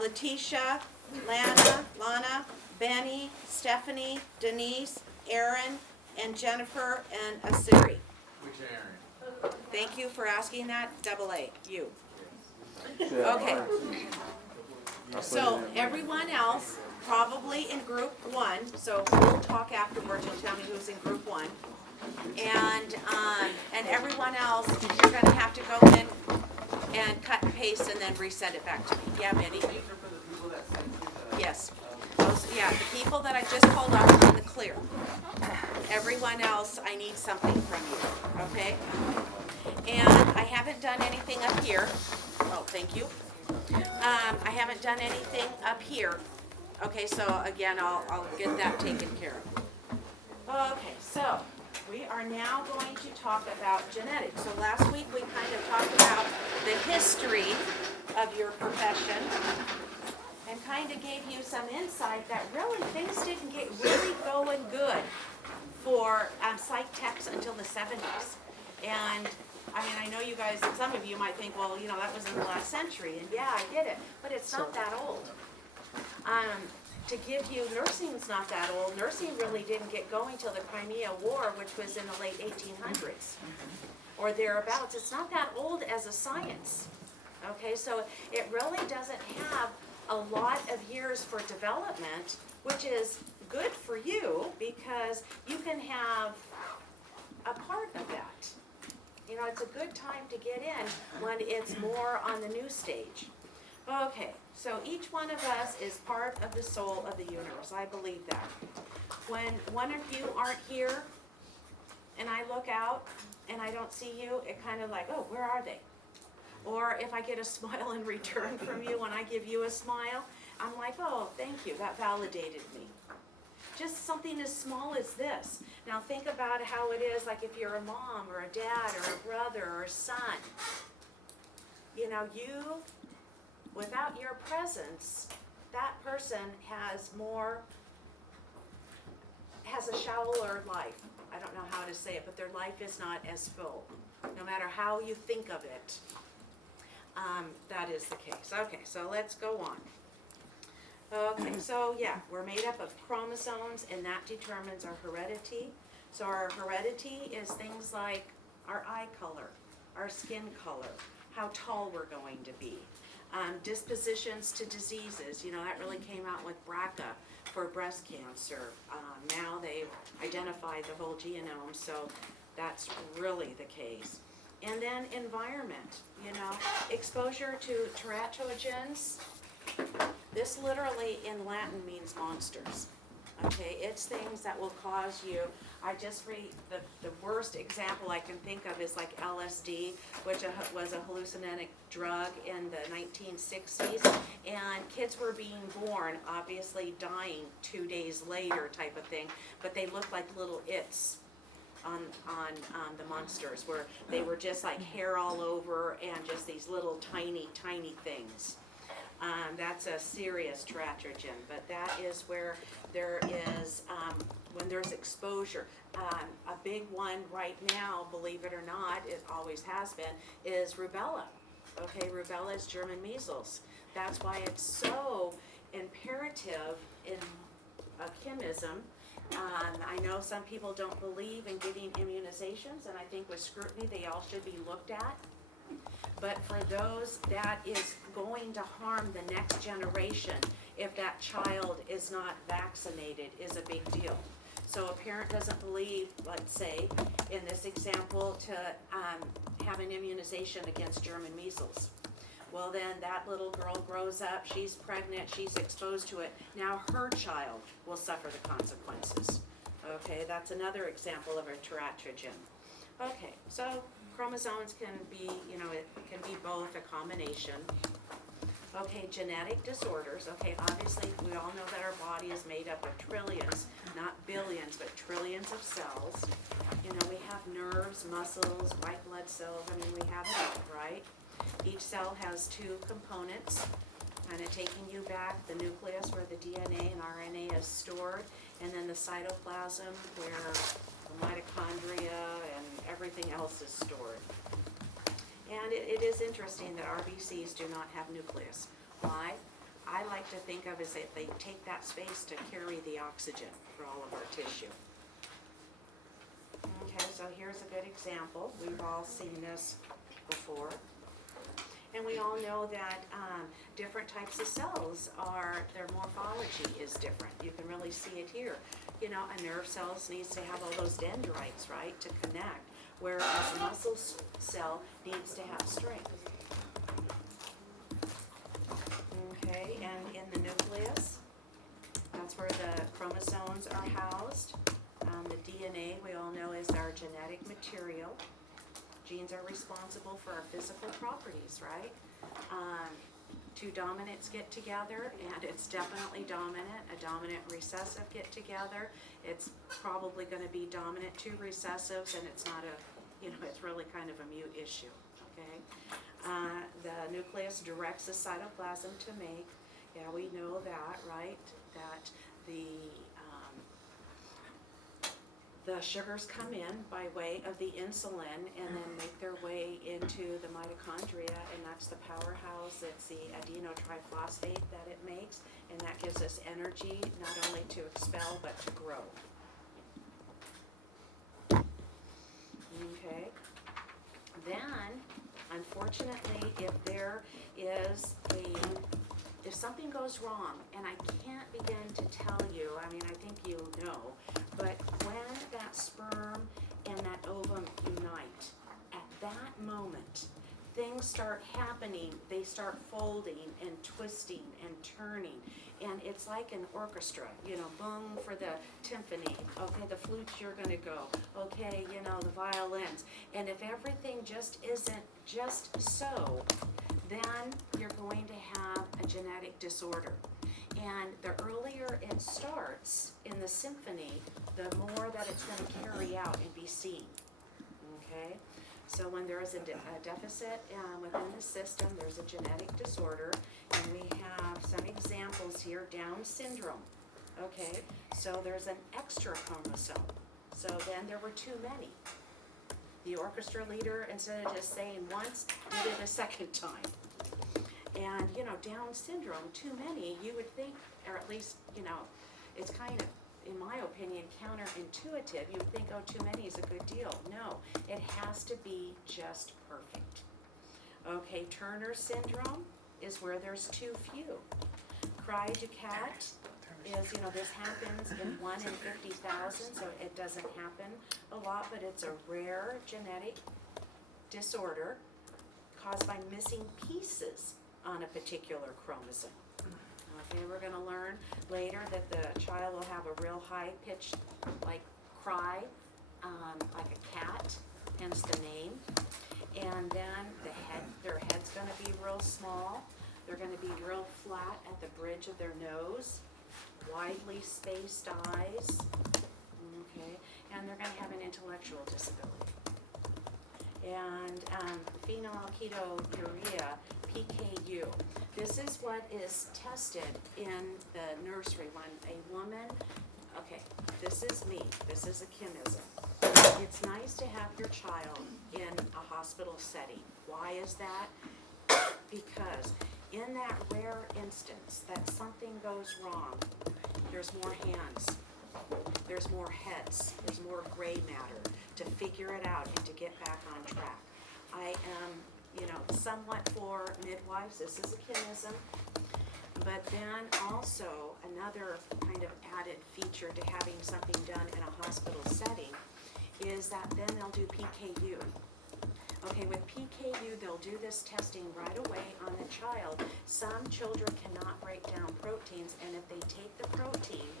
Letitia, Lana, Benny, Stephanie, Denise, Aaron, and Jennifer, and Asiri. Which Aaron? Thank you for asking that. Double A, you. Okay. So everyone else, probably in group one, so we'll talk afterwards, you'll tell me who's in group one. And everyone else, you're gonna have to go in and cut and paste and then resend it back to me. Yeah, Betty? These are for the people that sent you the. Yes. Those, yeah, the people that I just called up are in the clear. Everyone else, I need something from you, okay? And I haven't done anything up here. Oh, thank you. I haven't done anything up here. Okay, so again, I'll get that taken care of. Okay, so we are now going to talk about genetics. So last week we kind of talked about the history of your profession and kind of gave you some insight that really things didn't get really going good for psych techs until the 70s. And I mean, I know you guys, some of you might think, well, you know, that was in the last century, and yeah, I get it, but it's not that old. To give you, nursing's not that old. Nursing really didn't get going till the Crimea War, which was in the late 1800s, or thereabouts. It's not that old as a science, okay? So it really doesn't have a lot of years for development, which is good for you, because you can have a part of that. You know, it's a good time to get in when it's more on the new stage. Okay, so each one of us is part of the soul of the universe. I believe that. When one of you aren't here and I look out and I don't see you, it kind of like, oh, where are they? Or if I get a smile in return from you when I give you a smile, I'm like, oh, thank you, that validated me. Just something as small as this. Now think about how it is, like if you're a mom or a dad or a brother or a son. You know, you, without your presence, that person has a shallower life. I don't know how to say it, but their life is not as full. No matter how you think of it, that is the case. Okay, so let's go on. Okay, so yeah, we're made up of chromosomes, and that determines our heredity. So our heredity is things like our eye color, our skin color, how tall we're going to be, dispositions to diseases. You know, that really came out with BRCA for breast cancer. Now they've identified the whole genome, so that's really the case. And then environment, you know, exposure to teratogens. This literally in Latin means monsters. Okay, it's things that will cause you. I just read the worst example I can think of is like LSD, which was a hallucinogenic drug in the 1960s, and kids were being born, obviously dying 2 days later type of thing, but they looked like little its on the monsters, where they were just like hair all over and just these little tiny things. That's a serious teratogen, but that is where there is, when there's exposure. A big one right now, believe it or not, it always has been, is rubella. Okay, rubella is German measles. That's why it's so imperative in chemism. I know some people don't believe in getting immunizations, and I think with scrutiny they all should be looked at. But for those that is going to harm the next generation, if that child is not vaccinated, is a big deal. So a parent doesn't believe, let's say, in this example, to have an immunization against German measles. Well, then that little girl grows up, she's pregnant, she's exposed to it. Now her child will suffer the consequences. Okay, that's another example of a teratogen. Okay, so chromosomes can be, you know, it can be both, a combination. Okay, genetic disorders. Okay, obviously we all know that our body is made up of trillions, not billions, but trillions of cells. You know, we have nerves, muscles, white blood cells. I mean, we have it all, right? Each cell has two components, kind of taking you back, the nucleus where the DNA and RNA is stored, and then the cytoplasm where the mitochondria and everything else is stored. And it is interesting that RBCs do not have nucleus. Why? I like to think of as if they take that space to carry the oxygen for all of our tissue. Okay, so here's a good example. We've all seen this before. And we all know that different types of cells their morphology is different. You can really see it here. You know, a nerve cell needs to have all those dendrites, right, to connect, whereas a muscle cell needs to have strength. Okay, and in the nucleus, that's where the chromosomes are housed. The DNA, we all know, is our genetic material. Genes are responsible for our physical properties, right? Two dominants get together, and it's definitely dominant. A dominant recessive get together. It's probably going to be dominant two recessives, and it's not it's really kind of a mute issue, okay? The nucleus directs the cytoplasm to make, yeah, we know that, right? That the sugars come in by way of the insulin and then make their way into the mitochondria, and that's the powerhouse. It's the adenotriphosphate that it makes, and that gives us energy not only to expel but to grow. Okay. Then, unfortunately, if something goes wrong, and I can't begin to tell you, I mean, I think you know, but when that sperm and that ovum unite, at that moment, things start happening. They start folding and twisting and turning, and it's like an orchestra, boom for the timpani, okay, the flutes you're gonna go, okay, the violins, and if everything just isn't just so, then you're going to have a genetic disorder. And the earlier it starts in the symphony, the more that it's going to carry out and be seen. Okay? So when there is a deficit within the system, there's a genetic disorder. And we have some examples here. Down syndrome. Okay? So there's an extra chromosome. So then there were too many. The orchestra leader, instead of just saying once, did it a second time. And, Down syndrome, too many, you would think, or at least, it's kind of, in my opinion, counterintuitive. You would think, oh, too many is a good deal. No, it has to be just perfect. Okay, Turner syndrome is where there's too few. Cry-du-cat is, this happens in 1 in 50,000, so it doesn't happen a lot, but it's a rare genetic disorder caused by missing pieces on a particular chromosome. Okay, we're going to learn later that the child will have a real high-pitched, like, cry, like a cat, hence the name. And then their head's going to be real small. They're going to be real flat at the bridge of their nose, widely spaced eyes, okay, and they're going to have an intellectual disability. And phenylketonuria, PKU. This is what is tested in the nursery when a woman, okay, this is me, this is a chemism. It's nice to have your child in a hospital setting. Why is that? Because in that rare instance that something goes wrong, there's more hands, there's more heads, there's more gray matter to figure it out and to get back on track. I am, somewhat for midwives. This is a chemism. But then also another kind of added feature to having something done in a hospital setting is that then they'll do PKU. Okay, with PKU, they'll do this testing right away on the child. Some children cannot break down proteins, and if they take the protein,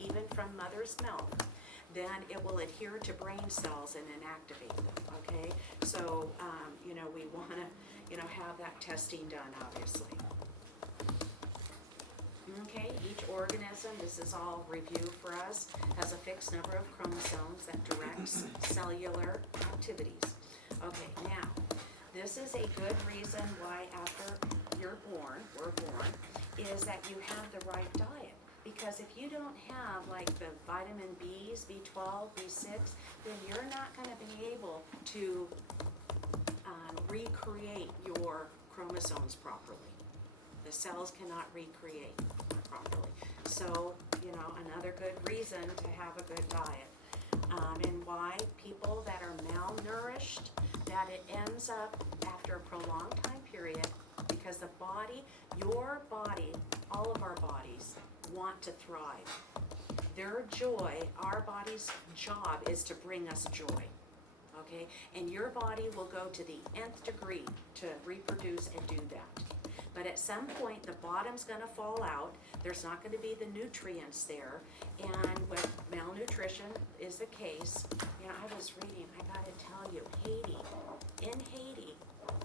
even from mother's milk, then it will adhere to brain cells and inactivate them, okay? So, we want to, have that testing done, obviously. Okay, each organism, this is all review for us, has a fixed number of chromosomes that directs cellular activities. Okay, now, this is a good reason why after we're born, is that you have the right diet. Because if you don't have like the vitamin B's, B12, B6, then you're not going to be able to recreate your chromosomes properly. The cells cannot recreate properly. So, another good reason to have a good diet. And why people that are malnourished, that it ends up after a prolonged time period, because the body, your body, all of our bodies want to thrive. Their joy, our body's job is to bring us joy, okay? And your body will go to the nth degree to reproduce and do that. But at some point, the bottom's gonna fall out, there's not gonna be the nutrients there, and when malnutrition is the case, I was reading, I gotta tell you, in Haiti,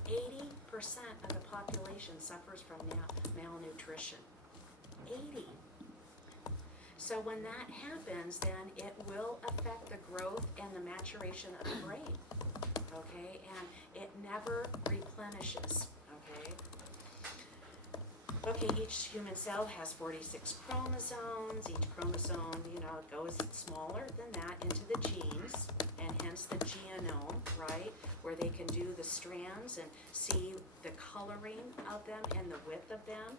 80% of the population suffers from malnutrition. 80. So when that happens, then it will affect the growth and the maturation of the brain, okay? And it never replenishes, okay? Okay, each human cell has 46 chromosomes. Each chromosome, goes smaller than that into the genes, and hence the genome, right? Where they can do the strands and see the coloring of them and the width of them.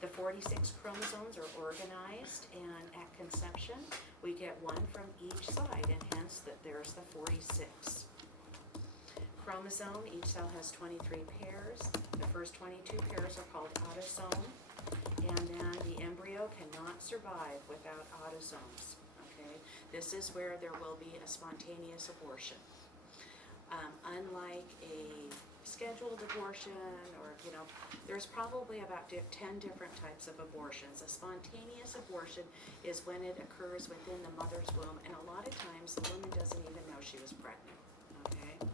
The 46 chromosomes are organized, and at conception, we get one from each side, and hence there's the 46. Chromosome, each cell has 23 pairs. The first 22 pairs are called autosome, and then the embryo cannot survive without autosomes, okay? This is where there will be a spontaneous abortion. Unlike a scheduled abortion, or, there's probably about 10 different types of abortions. A spontaneous abortion is when it occurs within the mother's womb, and a lot of times the woman doesn't even know she was pregnant, okay?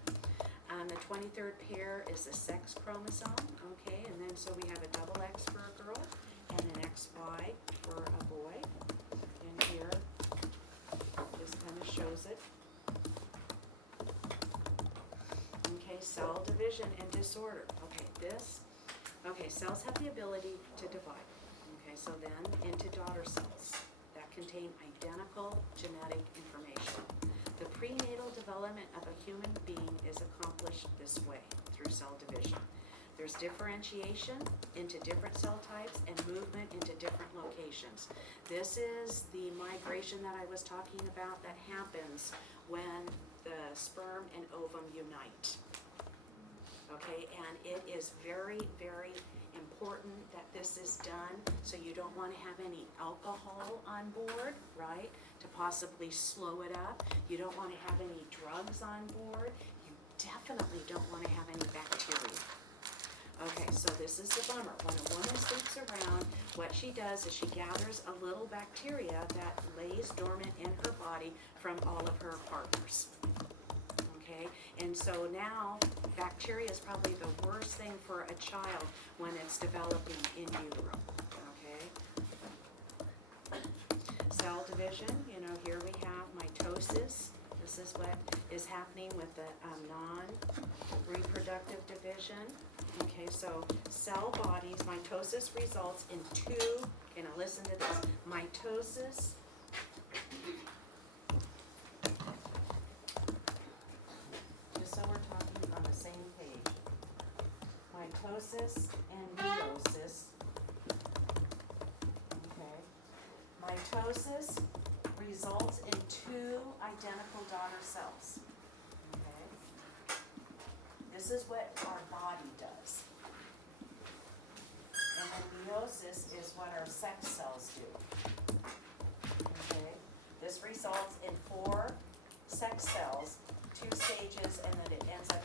The 23rd pair is the sex chromosome, okay, and then so we have a double X for a girl and an XY for a boy. And here, this kind of shows it. Okay, cell division and disorder. Okay, cells have the ability to divide. Okay, so then into daughter cells that contain identical genetic information. The prenatal development of a human being is accomplished this way, through cell division. There's differentiation into different cell types and movement into different locations. This is the migration that I was talking about that happens when the sperm and ovum unite. Okay, and it is very, very important that this is done, so you don't want to have any alcohol on board, right, to possibly slow it up. You don't want to have any drugs on board. You definitely don't want to have any bacteria. Okay, so this is the bummer. When a woman sleeps around, what she does is she gathers a little bacteria that lays dormant in her body from all of her partners. Okay, and so now bacteria is probably the worst thing for a child when it's developing in utero. Okay, cell division, here we have mitosis. This is what is happening with the non-reproductive division. Okay, so cell bodies, mitosis results in two, now listen to this, mitosis so we're talking on the same page. Mitosis and meiosis. Okay. Mitosis results in two identical daughter cells. Okay. This is what our body does. And then meiosis is what our sex cells do. Okay. This results in 4 sex cells, 2 stages, and then it ends up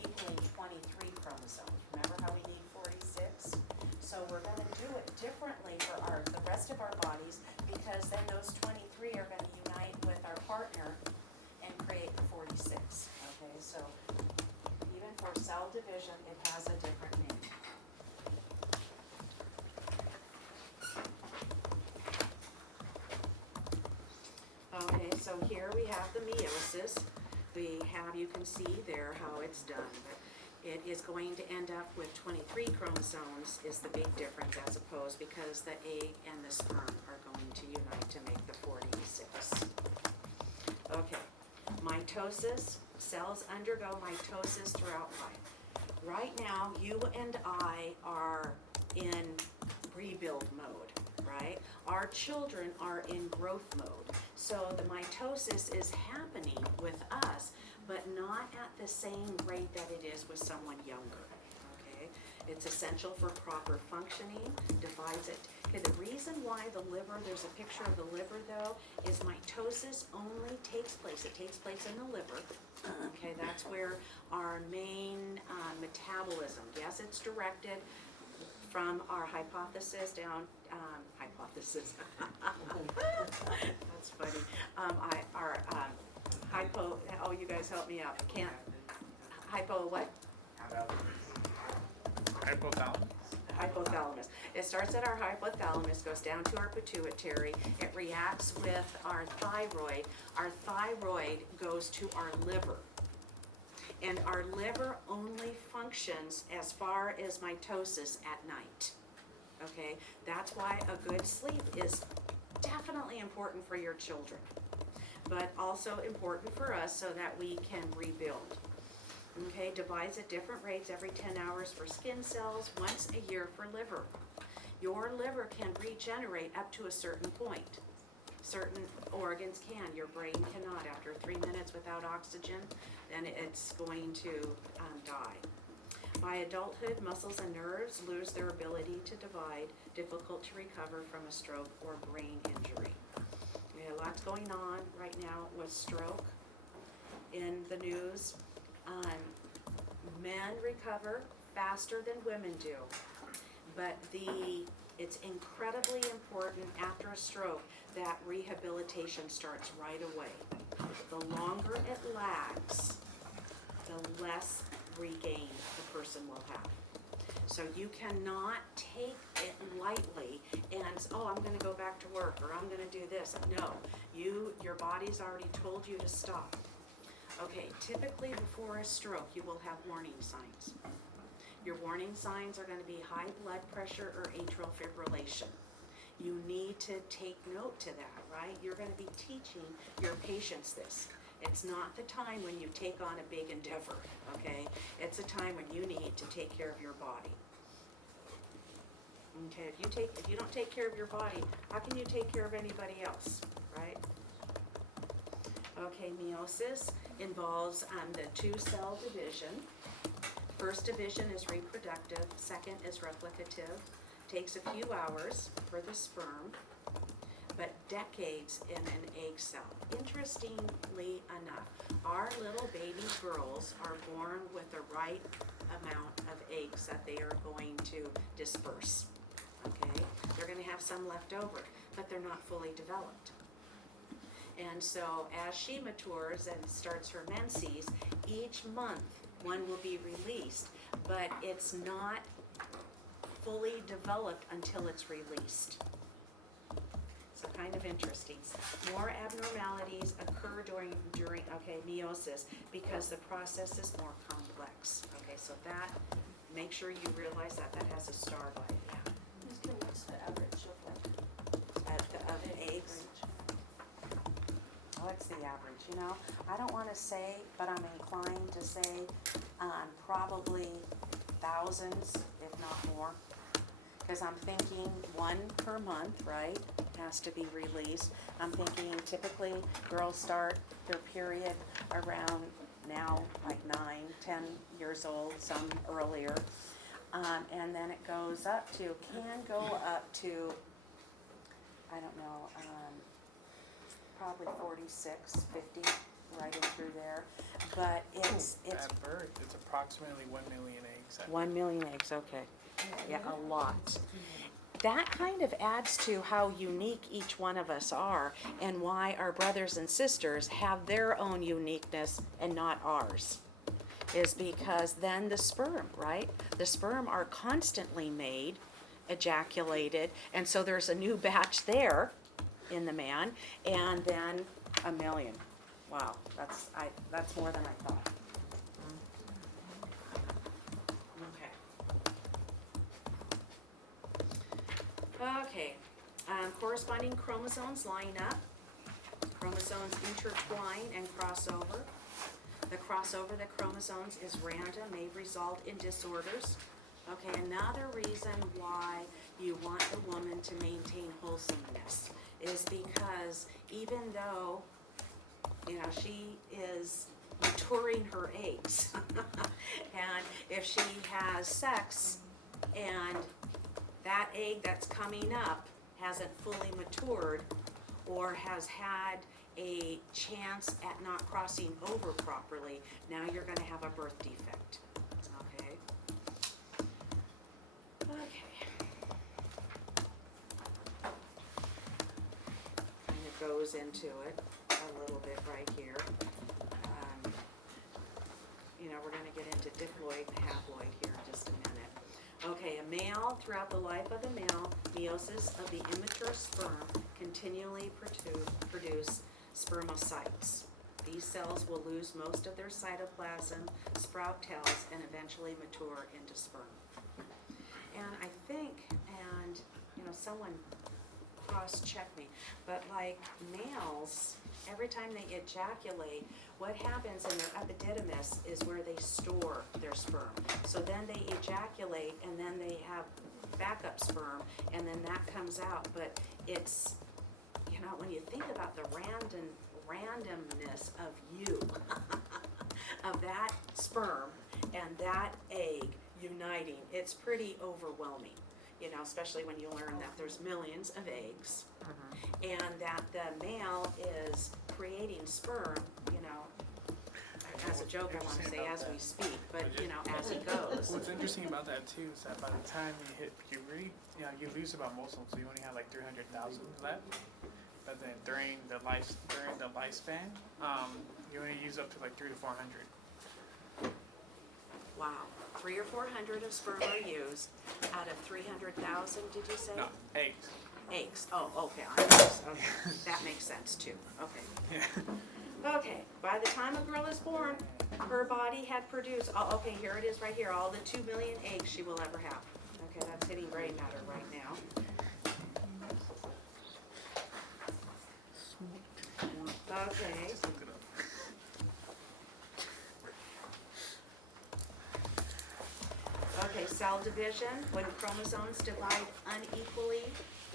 equaling 23 chromosomes. Remember how we need 46? So we're going to do it differently for the rest of our bodies, because then those 23 are going to unite with our partner and create the 46. Okay, so even for cell division, it has a different name. Okay, so here we have the meiosis. You can see there how it's done, but it is going to end up with 23 chromosomes is the big difference, as opposed, because the egg and the sperm are going to unite to make the 46. Okay, mitosis, cells undergo mitosis throughout life. right now, you and I are in rebuild mode, right? Our children are in growth mode. So the mitosis is happening with us, but not at the same rate that it is with someone younger, okay? It's essential for proper functioning, divides it. Okay, the reason why the liver, there's a picture of the liver though, is mitosis only takes place, it takes place in the liver. Okay, that's where our main metabolism, yes, it's directed from our hypothesis down, hypothesis. That's funny. Oh, you guys help me out. Can't, hypo what? Hypothalamus? Hypothalamus. It starts at our hypothalamus, goes down to our pituitary. It reacts with our thyroid. Our thyroid goes to our liver. And our liver only functions as far as mitosis at night. Okay? That's why a good sleep is definitely important for your children, but also important for us so that we can rebuild. Okay, divides at different rates every 10 hours for skin cells, once a year for liver. Your liver can regenerate up to a certain point. Certain organs can, your brain cannot. After 3 minutes without oxygen, then it's going to die. By adulthood, muscles and nerves lose their ability to divide, difficult to recover from a stroke or brain injury. We have lots going on right now with stroke in the news. Men recover faster than women do, but it's incredibly important after a stroke that rehabilitation starts right away. The longer it lags, the less regain the person will have. So you cannot take it lightly and, oh, I'm gonna go back to work, or I'm gonna do this. No, your body's already told you to stop. Okay, typically before a stroke, you will have warning signs. Your warning signs are going to be high blood pressure or atrial fibrillation. You need to take note to that, right? You're going to be teaching your patients this. It's not the time when you take on a big endeavor, okay? It's a time when you need to take care of your body. Okay, if you don't take care of your body, how can you take care of anybody else, right? Okay, meiosis involves the 2-cell division. First division is reproductive, second is replicative. Takes a few hours for the sperm, but decades in an egg cell. Interestingly enough, our little baby girls are born with the right amount of eggs that they are going to disperse. Okay, they're going to have some left over, but they're not fully developed. And so as she matures and starts her menses, each month one will be released, but it's not fully developed until it's released. So kind of interesting. More abnormalities occur during meiosis because the process is more complex. Okay, so that, make sure you realize that has a star by it. Yeah. What's the average of Of eggs. What's the average? You know, I don't want to say, but I'm inclined to say probably thousands, if not more. Because I'm thinking 1 per month, right, has to be released. I'm thinking typically girls start their period around now like 9, 10 years old, some earlier. And then it goes up to, can go up to, I don't know, probably 46, 50, right in through there. But it's At birth, it's approximately 1 million eggs. 1 million eggs, okay. Yeah, a lot. That kind of adds to how unique each one of us are and why our brothers and sisters have their own uniqueness and not ours. Is because then the sperm, right? The sperm are constantly made, ejaculated, and so there's a new batch there in the man, and then 1 million. Wow, that's more than I thought. Okay, corresponding chromosomes line up. Chromosomes intertwine and cross over. The crossover of the chromosomes is random, may result in disorders. Okay, another reason why you want the woman to maintain wholesomeness is because even though, she is maturing her eggs, and if she has sex and that egg that's coming up hasn't fully matured or has had a chance at not crossing over properly, now you're gonna have a birth defect, okay? Kind of goes into it a little bit right here. We're gonna get into diploid and haploid here in just a minute. Okay, a male, throughout the life of the male, meiosis of the immature sperm continually produce spermocytes. These cells will lose most of their cytoplasm, sprout tails, and eventually mature into sperm. And I think, someone cross-check me, but like males, every time they ejaculate, what happens in their epididymis is where they store their sperm. So then they ejaculate and then they have backup sperm and then that comes out. But it's, when you think about the randomness of you, of that sperm and that egg uniting, it's pretty overwhelming. Especially when you learn that there's millions of eggs and that the male is creating sperm, as a joke I want to say as we speak, but as he goes. What's interesting about that too is that by the time you hit puberty, you lose about most of them, so you only have like 300,000 left. But then during the lifespan, you only use up to like 300 to 400. Wow, 300 or 400 of sperm are used out of 300,000, did you say? No, eggs. Eggs, oh, okay, on eggs, okay, that makes sense too, okay. Yeah. Okay, by the time a girl is born, her body had produced, okay, here it is right here, all the 2 million eggs she will ever have. Okay, that's hitting gray matter right now. Okay. Just look it up. Okay, cell division, when chromosomes divide unequally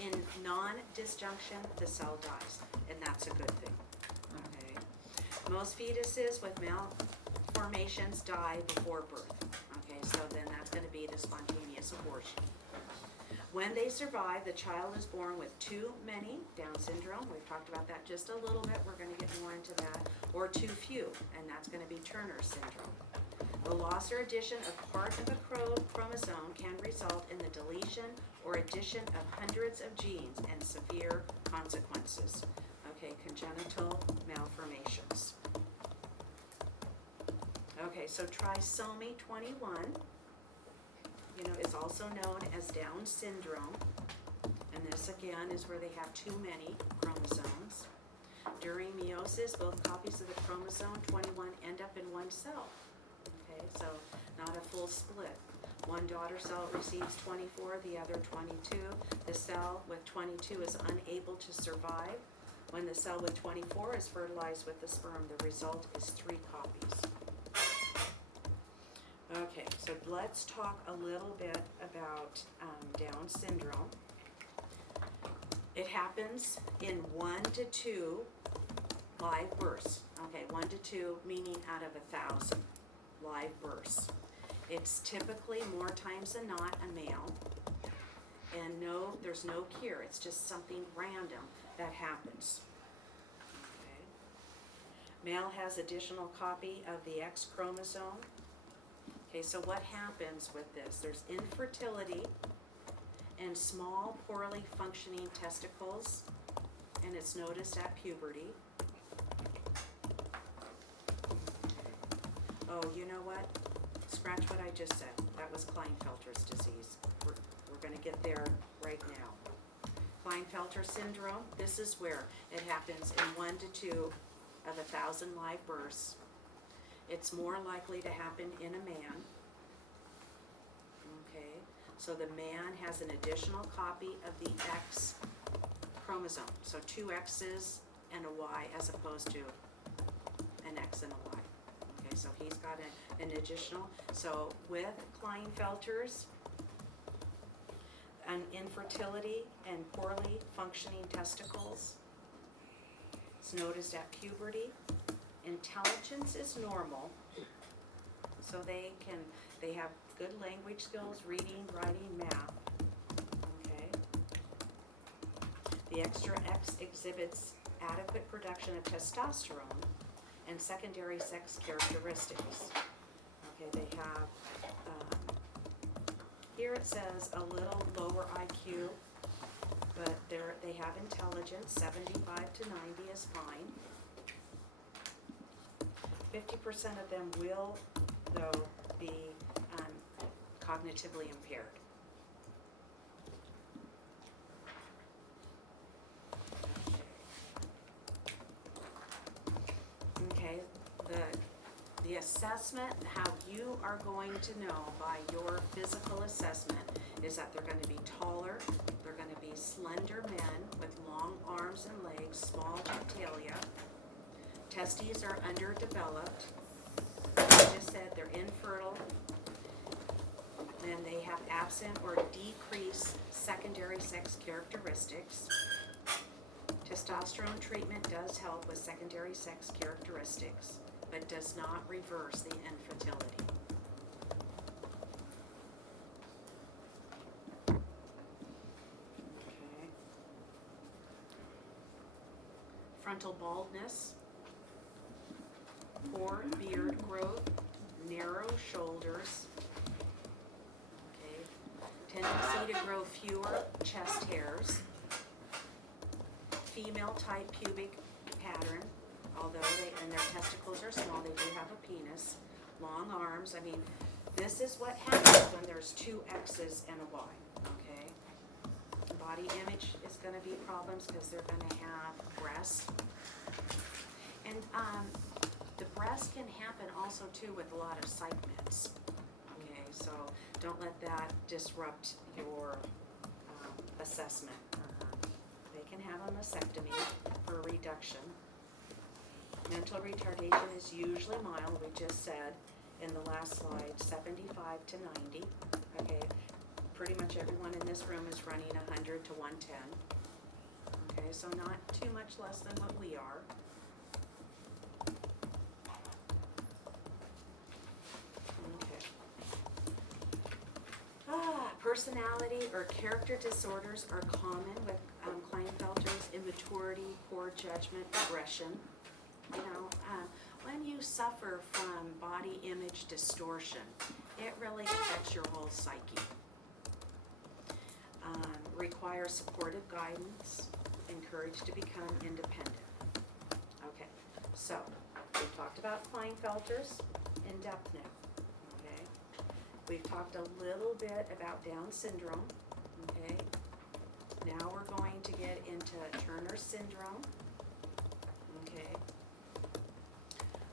in non-disjunction, the cell dies, and that's a good thing. Okay. Most fetuses with malformations die before birth. Okay, so then that's gonna be the spontaneous abortion. When they survive, the child is born with too many, Down syndrome, we've talked about that just a little bit, we're gonna get more into that, or too few, and that's gonna be Turner syndrome. The loss or addition of part of a chromosome can result in the deletion or addition of hundreds of genes and severe consequences. Okay, congenital malformations. Okay, so trisomy 21, is also known as Down syndrome. And this again is where they have too many chromosomes. During meiosis, both copies of the chromosome 21 end up in one cell. Okay, so not a full split. One daughter cell receives 24, the other 22. The cell with 22 is unable to survive. When the cell with 24 is fertilized with the sperm, the result is 3 copies. Okay, so let's talk a little bit about Down syndrome. It happens in 1 to 2 live births. Okay, 1 to 2 meaning out of 1,000 live births. It's typically more times than not a male, and there's no cure. It's just something random that happens. Okay. Male has additional copy of the X chromosome. Okay, so what happens with this? There's infertility and small, poorly functioning testicles, and it's noticed at puberty. Oh, you know what? Scratch what I just said. That was Klinefelter's disease. We're going to get there right now. Klinefelter syndrome, this is where it happens in 1 to 2 of 1,000 live births. It's more likely to happen in a man. Okay, so the man has an additional copy of the X chromosome. So 2 X's and a Y as opposed to an X and a Y. Okay, Okay, so he's got an additional, so with Klinefelter's, an infertility and poorly functioning testicles, it's noticed at puberty. Intelligence is normal, so they have good language skills, reading, writing, math. Okay. The extra X exhibits adequate production of testosterone and secondary sex characteristics. Okay, they have, here it says a little lower IQ, but they have intelligence, 75 to 90 is fine. 50% of them will, though, be cognitively impaired. Okay, the assessment, how you are going to know by your physical assessment is that they're going to be taller, they're going to be slender men with long arms and legs, small genitalia. Testes are underdeveloped. Like I just said, they're infertile. Then they have absent or decreased secondary sex characteristics. Testosterone treatment does help with secondary sex characteristics, but does not reverse the infertility. Okay. Frontal baldness, poor beard growth, narrow shoulders, okay, tendency to grow fewer chest hairs, female type pubic pattern, although and their testicles are small, they do have a penis, long arms. I mean, this is what happens when there's two X's and a Y, okay? Body image is gonna be problems because they're gonna have breasts. And the breast can happen also too with a lot of psych meds, okay? So don't let that disrupt your assessment. They can have a mastectomy for reduction. Mental retardation is usually mild, we just said in the last slide, 75 to 90. Okay, pretty much everyone in this room is running 100 to 110. Okay, so not too much less than what we are. Okay. Personality or character disorders are common with Klinefelter's: immaturity, poor judgment, aggression. You know, when you suffer from body image distortion, it really affects your whole psyche. Require supportive guidance, encouraged to become independent. Okay, so we've talked about Klinefelter's in depth now. Okay, we've talked a little bit about Down syndrome. Okay, now we're going to get into Turner syndrome. Okay.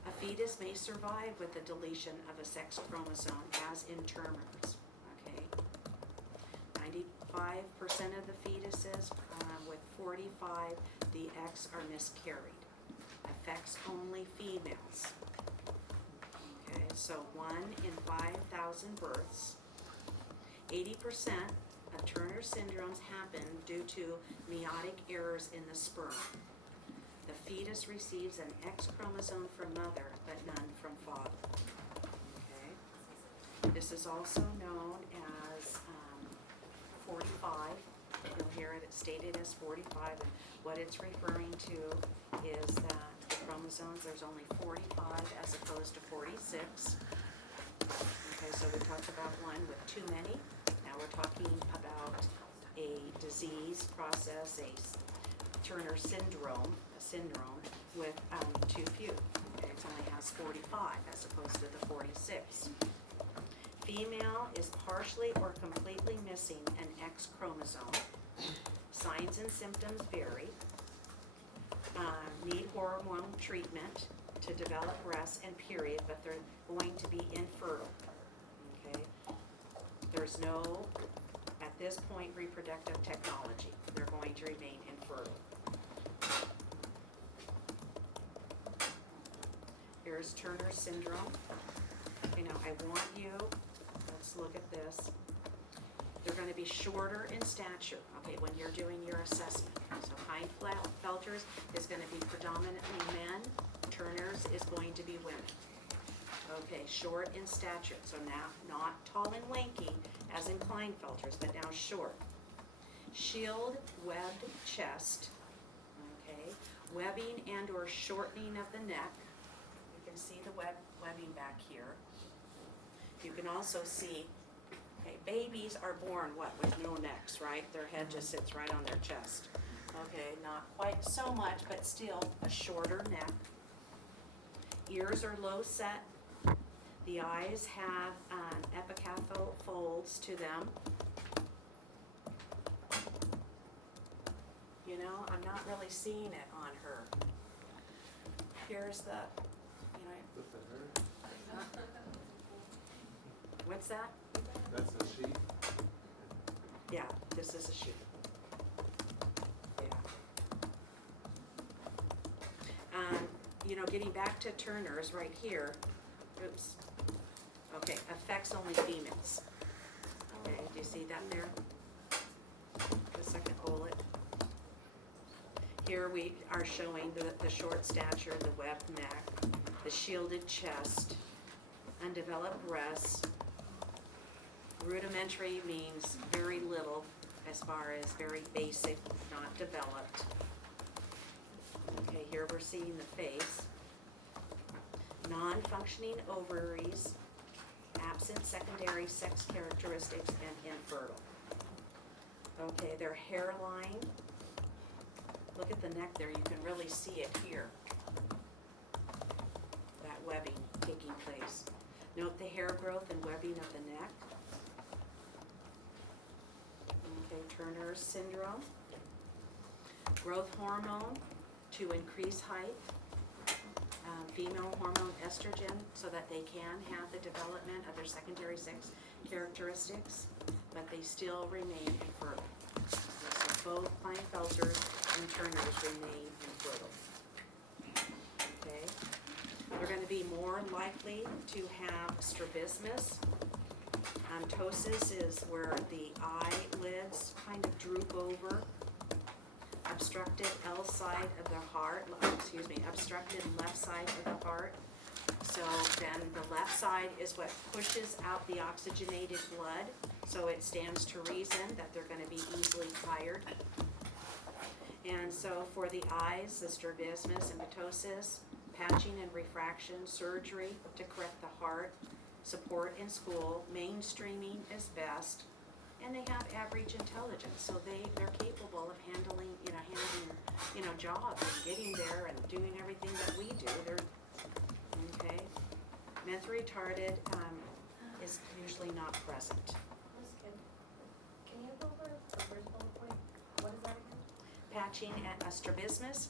A fetus may survive with the deletion of a sex chromosome, as in Turner's. Okay. 95% of the fetuses with 45, the X are miscarried. Affects only females. Okay, so 1 in 5,000 births. 80% of Turner syndromes happen due to meiotic errors in the sperm. The fetus receives an X chromosome from mother, but none from father. Okay. This is also known as 45. You'll hear it stated as 45, and what it's referring to is that the chromosomes, there's only 45 as opposed to 46. Okay, so we talked about one with too many. Now we're talking about a disease process, a Turner syndrome, with too few. Okay, it only has 45 as opposed to the 46. Female is partially or completely missing an X chromosome. Signs and symptoms vary. Need hormone treatment to develop breasts and period, but they're going to be infertile. Okay, there's no, at this point, reproductive technology. They're going to remain infertile. Here's Turner syndrome. You know, I want you, let's look at this. They're gonna be shorter in stature, okay, when you're doing your assessment. So Klinefelters is gonna be predominantly men, Turner's is going to be women. Okay, short in stature, so now not tall and lanky as in Klinefelters, but now short. Shield webbed chest, okay, webbing and or shortening of the neck. You can see the webbing back here. You can also see, okay, babies are born with no necks, right? Their head just sits right on their chest. Okay, not quite so much, but still a shorter neck. Ears are low set. The eyes have epicathal folds to them. You know, I'm not really seeing it on her. Here's the, you know, what's that? That's a sheep. Yeah, this is a shoe. Yeah. You know, getting back to Turner's right here, oops. Okay, affects only females. Okay, do you see that there? The second bullet. Here we are showing the short stature, the webbed neck, the shielded chest, undeveloped breasts. Rudimentary means very little as far as very basic, not developed. Okay, here we're seeing the face. Non-functioning ovaries, absent secondary sex characteristics, and infertile. Okay, their hairline. Look at the neck there, you can really see it here. That webbing taking place. Note the hair growth and webbing of the neck. Okay, Turner syndrome. Growth hormone to increase height. Female hormone estrogen so that they can have the development of their secondary sex characteristics, but they still remain infertile. So both Klinefelters and Turners remain infertile. Okay, they're going to be more likely to have strabismus. Ptosis is where the eyelids kind of droop over. Obstructed L side of the heart, obstructed left side of the heart. So then the left side is what pushes out the oxygenated blood. So it stands to reason that they're going to be easily tired. And so for the eyes, the strabismus and ptosis, patching and refraction, surgery to correct the heart, support in school, mainstreaming is best. And they have average intelligence, so they're capable of handling jobs and getting there and doing everything that we do. They're okay. Mentally retarded is usually not present. Ms. Kim, can you go over the first bullet point? What is that again? Patching and strabismus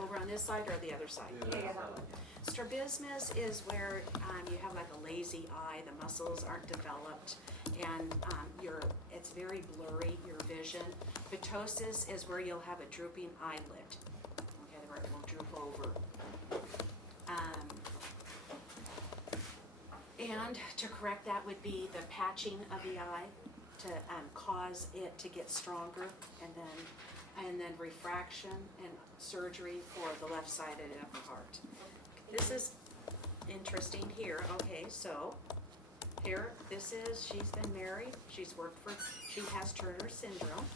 over on this side or the other side. Yeah, that one. Strabismus is where you have like a lazy eye, the muscles aren't developed, and it's very blurry, your vision. Ptosis is where you'll have a drooping eyelid, okay, where it will droop over. And to correct that would be the patching of the eye to cause it to get stronger, and then refraction and surgery for the left side of the heart. This is interesting here. Okay, so here, she's been married. She has Turner syndrome.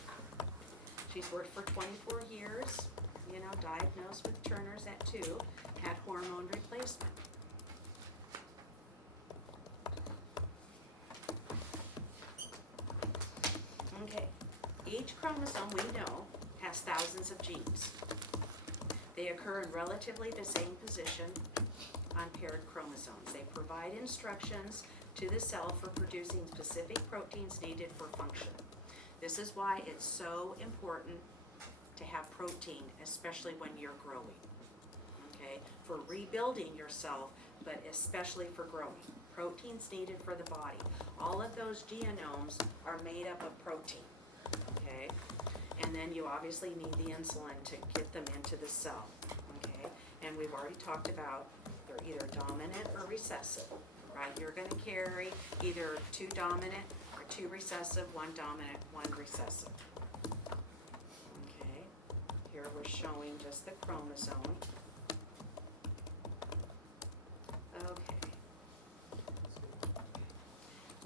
She's worked for 24 years, diagnosed with Turner's at 2, had hormone replacement. Okay, each chromosome we know has thousands of genes. They occur in relatively the same position on paired chromosomes. They provide instructions to the cell for producing specific proteins needed for function. This is why it's so important to have protein, especially when you're growing, okay? For rebuilding yourself, but especially for growing. Proteins needed for the body. All of those genomes are made up of protein, okay? And then you obviously need the insulin to get them into the cell, okay? And we've already talked about their either dominant or recessive, right? You're gonna carry either 2 dominant or 2 recessive, 1 dominant, 1 recessive. Okay, here we're showing just the chromosome. Okay.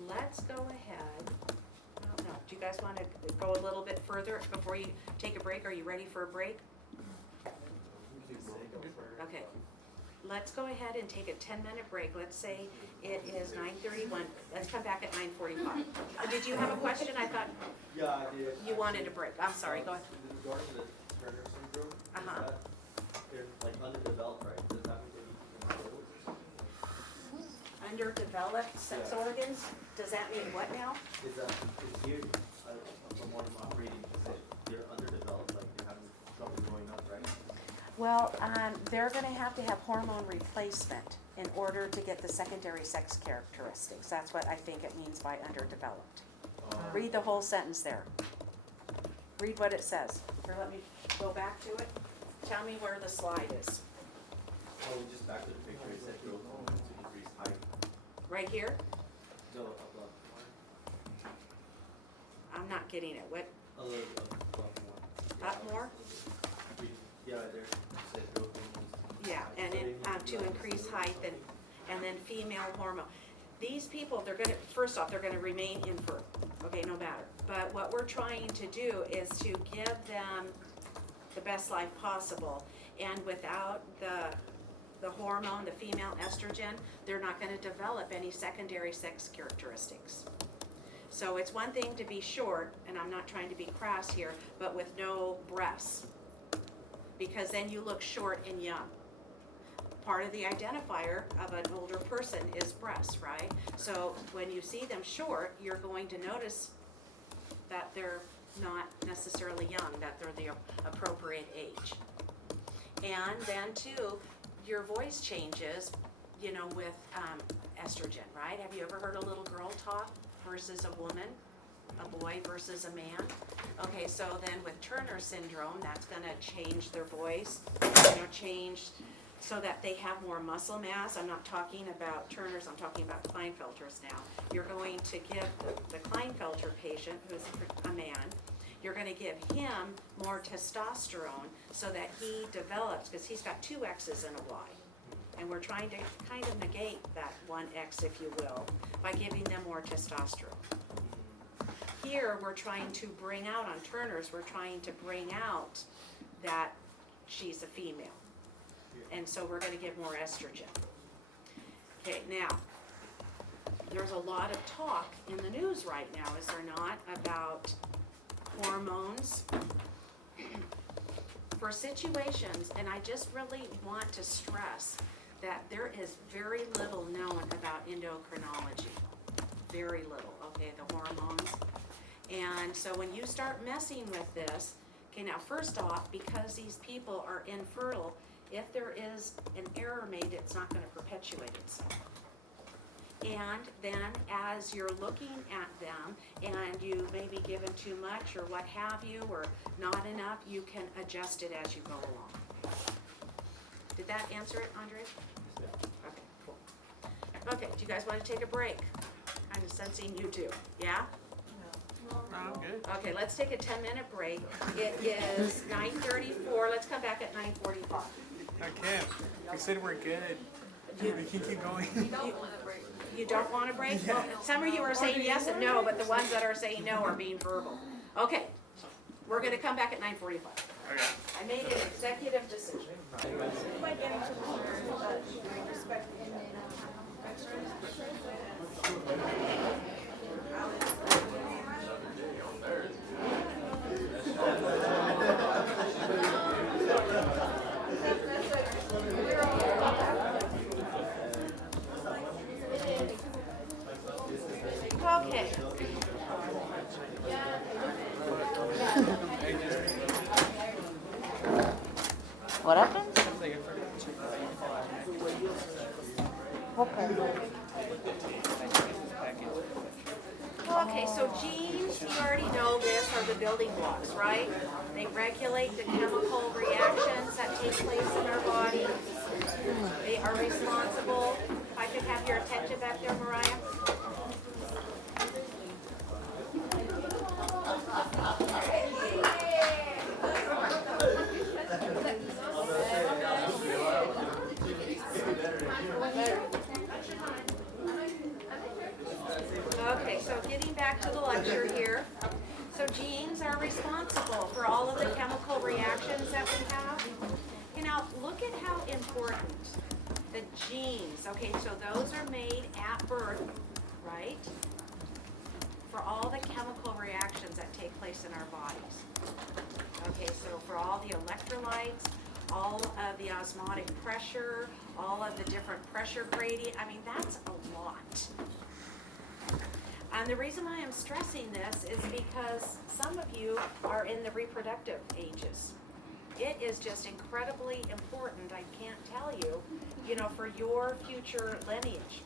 Let's go ahead. No, do you guys want to go a little bit further before you take a break? Are you ready for a break? Okay. Let's go ahead and take a 10-minute break. Let's say it is 9:31. Let's come back at 9:45. Did you have a question? I thought Yeah, I did. you wanted a break. I'm sorry, go ahead. Regarding the Turner syndrome, Uh-huh. is that, they're like underdeveloped, right? Does that mean they need to Underdeveloped sex Yeah. organs? Does that mean what now? Is that, is here, from what I'm reading, is that they're underdeveloped, like they're having trouble growing up, right? Well, they're gonna have to have hormone replacement in order to get the secondary sex characteristics. That's what I think it means by underdeveloped. Read the whole sentence there. Read what it says. Here, let me go back to it. Tell me where the slide is. Oh, just back to the picture, it said growth hormone to increase height. Right here? No, above I'm not getting it. What, more. A little above more. up more? Yeah, there, it said growth hormones. Yeah, and it, to increase height and then female hormone. These people, they're gonna, first off, they're gonna remain infertile, okay, no matter. But what we're trying to do is to give them the best life possible. And without the hormone, the female estrogen, they're not gonna develop any secondary sex characteristics. So it's one thing to be short, and I'm not trying to be crass here, but with no breasts. Because then you look short and young. Part of the identifier of an older person is breasts, right? So when you see them short, you're going to notice that they're not necessarily young, that they're the appropriate age. And then too, your voice changes, you know, with estrogen, right? Have you ever heard a little girl talk versus a woman? A boy versus a man? Okay, so then with Turner syndrome, that's gonna change their voice, change so that they have more muscle mass. I'm not talking about Turner's, I'm talking about Klinefelter's now. You're going to give the Klinefelter patient, who's a man, you're gonna give him more testosterone so that he develops, because he's got 2 X's and a Y. And we're trying to kind of negate that 1 X, if you will, by giving them more testosterone. Here, we're trying to bring out, on Turner's, we're trying to bring out that she's a female. And so we're gonna give more estrogen. Okay, now, there's a lot of talk in the news right now, is there not, about hormones for situations, and I just really want to stress that there is very little known about endocrinology. Very little, okay, the hormones. And so when you start messing with this, okay, now first off, because these people are infertile, if there is an error made, it's not gonna perpetuate itself. And then as you're looking at them and you may be given too much or what have you, or not enough, you can adjust it as you go along. Did that answer it, Andre? Okay, cool. Okay, do you guys wanna take a break? I'm sensing you do, yeah? I'm good. Okay, let's take a 10-minute break. It is 9:34, let's come back at 9:45. Okay, we said we're good. We can keep going. You don't want a break? Well, some of you are saying yes and no, but the ones that are saying no are being verbal. Okay, we're gonna come back at 9:45. Okay. I made an executive decision. Okay. What happened? Okay, so genes, you already know this, are the building blocks, right? They regulate the chemical reactions that take place in our body. They are responsible. If I could have your attention back there, Mariah. Okay, so getting back to the lecture here. So genes are responsible for all of the chemical reactions that we have. You know, look at how important the genes, okay, so those are made at birth, right? For all the chemical reactions that take place in our bodies. Okay, so for all the electrolytes, all of the osmotic pressure, all of the different pressure gradient, I mean, that's a lot. And the reason why I'm stressing this is because some of you are in the reproductive ages. It is just incredibly important, I can't tell you, you know, for your future lineage,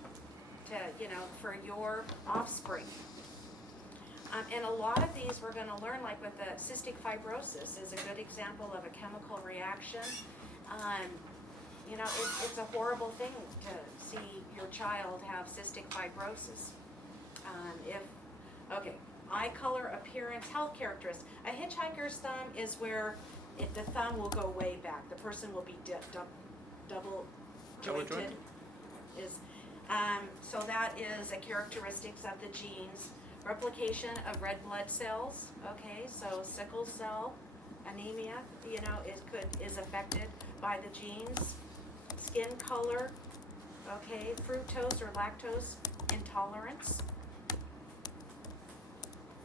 to, you know, for your offspring. And a lot of these we're going to learn, like with the cystic fibrosis is a good example of a chemical reaction. You know, it's a horrible thing to see your child have cystic fibrosis. Eye color, appearance, health characteristics. A hitchhiker's thumb is where the thumb will go way back. The person will be double jointed. So that is a characteristics of the genes. Replication of red blood cells. Okay, so sickle cell anemia, you know, is affected by the genes. Skin color. Okay, fructose or lactose intolerance.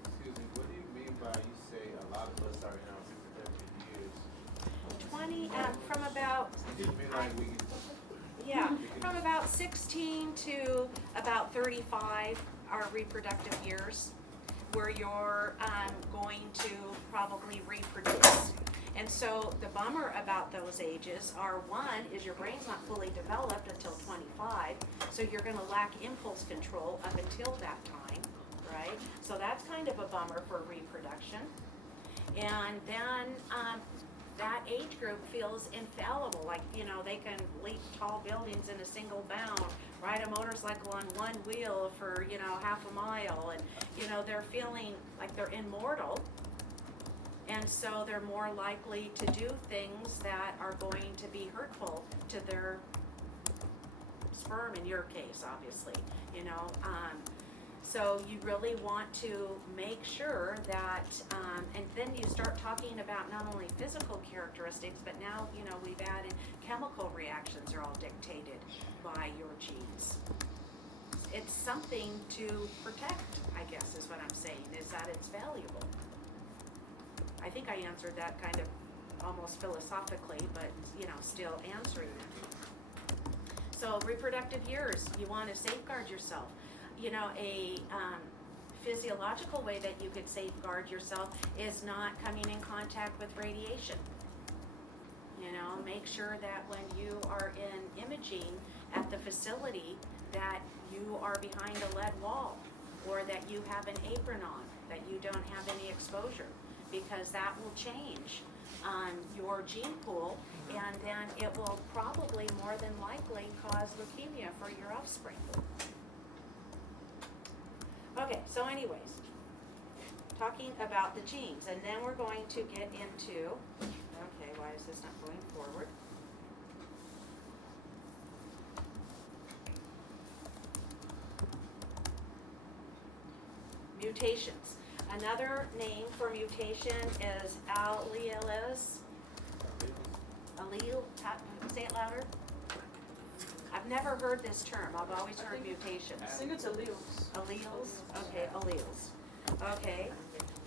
Excuse me, what do you mean by you say a lot of us are in our reproductive years? 20 from about You just mean like we, yeah, from about 16 to about 35 are reproductive years, where you're going to probably reproduce. And so the bummer about those ages are, one, is your brain's not fully developed until 25, so you're going to lack impulse control up until that time, right? So that's kind of a bummer for reproduction. And then that age group feels infallible, like, you know, they can leap tall buildings in a single bound, ride a motorcycle on one wheel for, you know, half a mile, and, you know, they're feeling like they're immortal. And so they're more likely to do things that are going to be hurtful to their sperm, in your case, obviously, you know. So you really want to make sure that, and then you start talking about not only physical characteristics, but now, you know, we've added chemical reactions are all dictated by your genes. It's something to protect, I guess, is what I'm saying, is that it's valuable. I think I answered that kind of almost philosophically, but, you know, still answering it. So reproductive years, you want to safeguard yourself. You know, a physiological way that you could safeguard yourself is not coming in contact with radiation. You know, make sure that when you are in imaging at the facility that you are behind a lead wall, or that you have an apron on, that you don't have any exposure, because that will change your gene pool, and then it will probably more than likely cause leukemia for your offspring. Okay, so anyways, talking about the genes, and then we're going to get into, okay, why is this not going forward? Mutations. Another name for mutation is alleles. Allele, say it louder. I've never heard this term. I've always heard mutations. I think it's alleles. Alleles? Okay, alleles. Okay.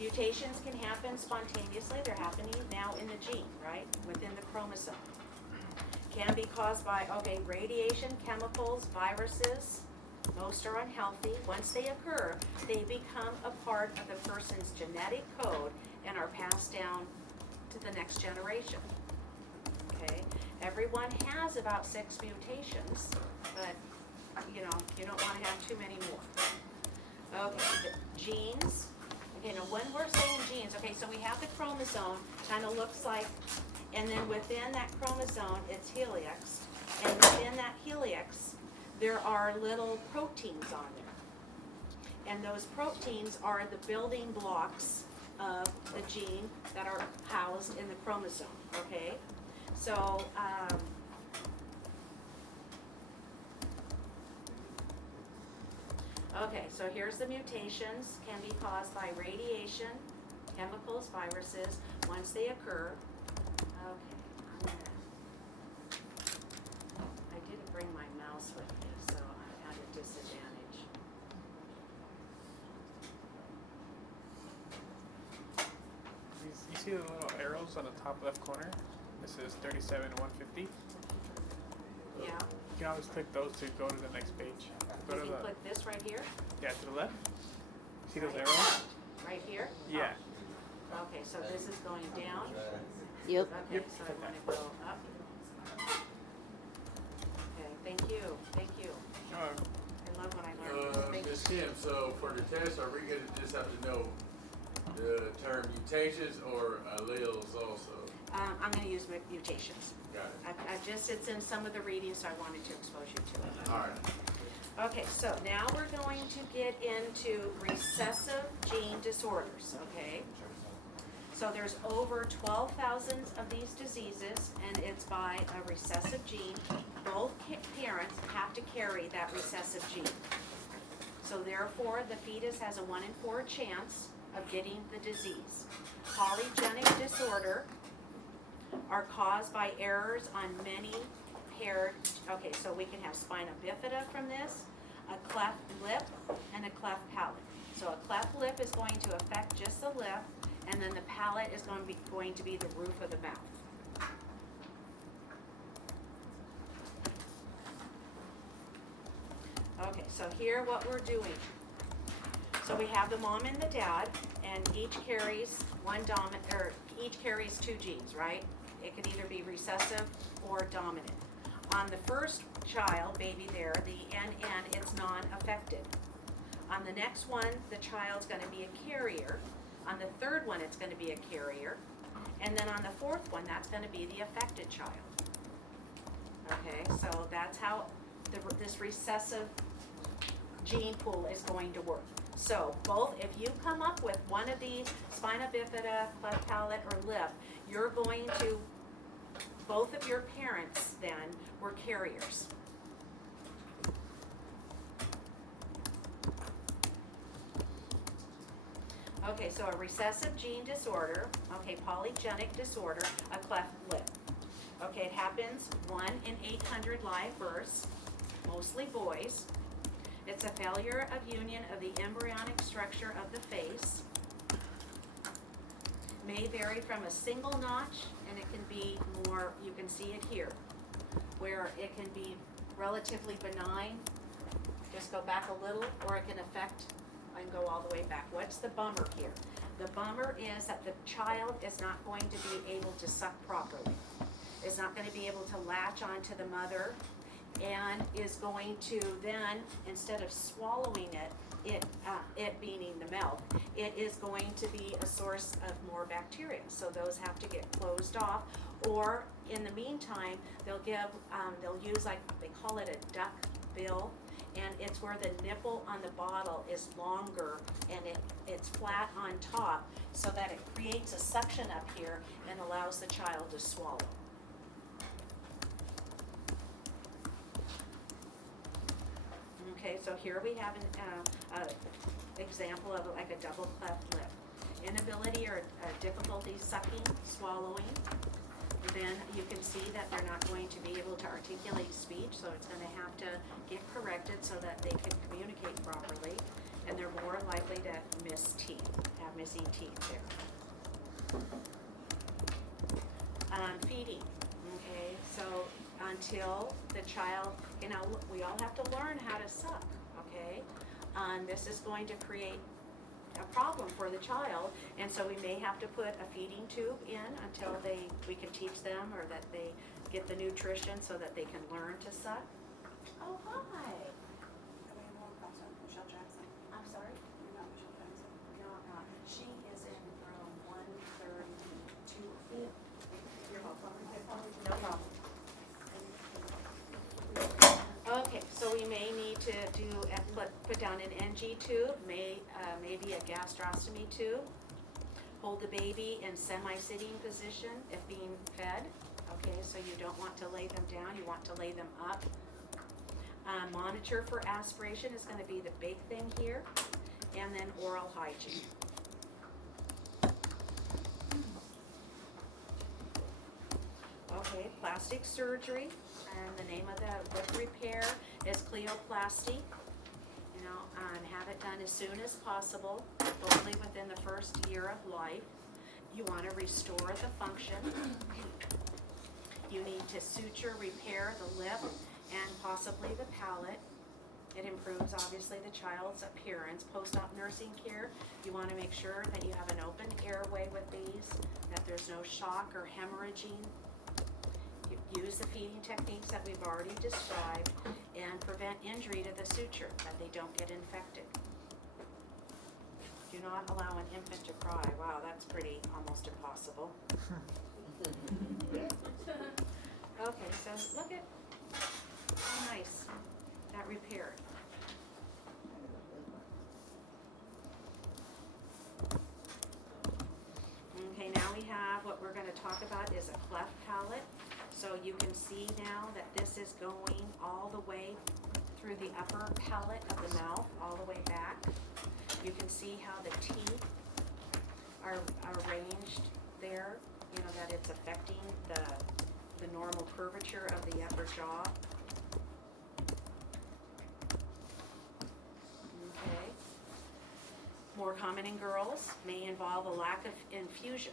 Mutations can happen spontaneously. They're happening now in the gene, right? Within the chromosome. Can be caused by, okay, radiation, chemicals, viruses. Most are unhealthy. Once they occur, they become a part of the person's genetic code and are passed down to the next generation. Okay? Everyone has about 6 mutations, but you know, you don't want to have too many more. Okay, the genes. Okay, now when we're saying genes, okay, so we have the chromosome, kind of looks like, and then within that chromosome, it's helixed. And within that helix, there are little proteins on there. And those proteins are the building blocks of the gene that are housed in the chromosome, okay? So, okay, so here's the mutations, can be caused by radiation, chemicals, viruses, once they occur. Okay, I didn't bring my mouse with me, so I'm at a disadvantage. You see the little arrows on the top left corner? This says 37-150. Yeah, You can always click those to go to the next page. Go you to can the, click this right here, yeah, to the left. See those arrows? right here? Yeah. Okay, so this is going down. Yep. Okay, Yep. so I wanna go up. Okay, thank you, thank you. Oh, I love when I learn. Thank you. Ms. Kim, so for the test, are we gonna just have to know the term mutations or alleles also? I'm gonna use mutations. Got it. It's in some of the readings, so I wanted to expose you to it. All right. Okay, so now we're going to get into recessive gene disorders, okay? So there's over 12,000 of these diseases, and it's by a recessive gene. Both parents have to carry that recessive gene. So therefore, the fetus has a 1 in 4 chance of getting the disease. Polygenic disorder are caused by errors on many paired, okay, so we can have spina bifida from this, a cleft lip, and a cleft palate. So a cleft lip is going to affect just the lip, and then the palate is going to be the roof of the mouth. Okay, so here what we're doing. So we have the mom and the dad, and each carries each carries 2 genes, right? It could either be recessive or dominant. On the first child, baby there, the NN is non-affected. On the next one, the child's gonna be a carrier. On the third one, it's gonna be a carrier. And then on the fourth one, that's gonna be the affected child. Okay, so that's how this recessive gene pool is going to work. So both, if you come up with one of these, spina bifida, cleft palate, or lip, you're going to, both of your parents then were carriers. Okay, so a recessive gene disorder, okay, polygenic disorder, a cleft lip. Okay, it happens 1 in 800 live births, mostly boys. It's a failure of union of the embryonic structure of the face. May vary from a single notch, and it can be more, you can see it here, where it can be relatively benign, just go back a little, or it can affect and go all the way back. What's the bummer here? The bummer is that the child is not going to be able to suck properly, is not going to be able to latch onto the mother, and is going to then, instead of swallowing it being the milk, it is going to be a source of more bacteria. So those have to get closed off, or in the meantime, they'll use, like, they call it a duck bill, and it's where the nipple on the bottle is longer and it's flat on top, so that it creates a suction up here and allows the child to swallow. Okay, so here we have an example of like a double cleft lip. Inability or difficulty sucking, swallowing. Then you can see that they're not going to be able to articulate speech, so it's going to have to get corrected so that they can communicate properly, and they're more likely to miss teeth, have missing teeth there. Feeding, okay, so until the child, we all have to learn how to suck, okay? This is going to create a problem for the child, and so we may have to put a feeding tube in until we can teach them, or that they get the nutrition so that they can learn to suck. Oh, hi. Michelle Jackson. I'm sorry? You're not Michelle Jackson. No, I'm not. She is in room 132. You're welcome. No problem. need to do, put down an NG tube, maybe a gastrostomy tube. Hold the baby in semi-sitting position if being fed. Okay, so you don't want to lay them down, you want to lay them up. Monitor for aspiration is gonna be the big thing here, and then oral hygiene. Okay, plastic surgery, and the name of the lip repair is Cleoplasty. You know, and have it done as soon as possible, hopefully within the first year of life. You wanna restore the function. You need to suture, repair the lip and possibly the palate. It improves obviously the child's appearance. Post-op nursing care, you wanna make sure that you have an open airway with these, that there's no shock or hemorrhaging. You use the feeding techniques that we've already described and prevent injury to the suture, that they don't get infected. Do not allow an infant to cry. Wow, that's pretty almost impossible. Okay, so look at how nice that repaired. Okay, now we have, what we're gonna talk about is a cleft palate. So you can see now that this is going all the way through the upper palate of the mouth, all the way back. You can see how the teeth are arranged there, you know, that it's affecting the normal curvature of the upper jaw. Okay. More common in girls, may involve a lack of infusion.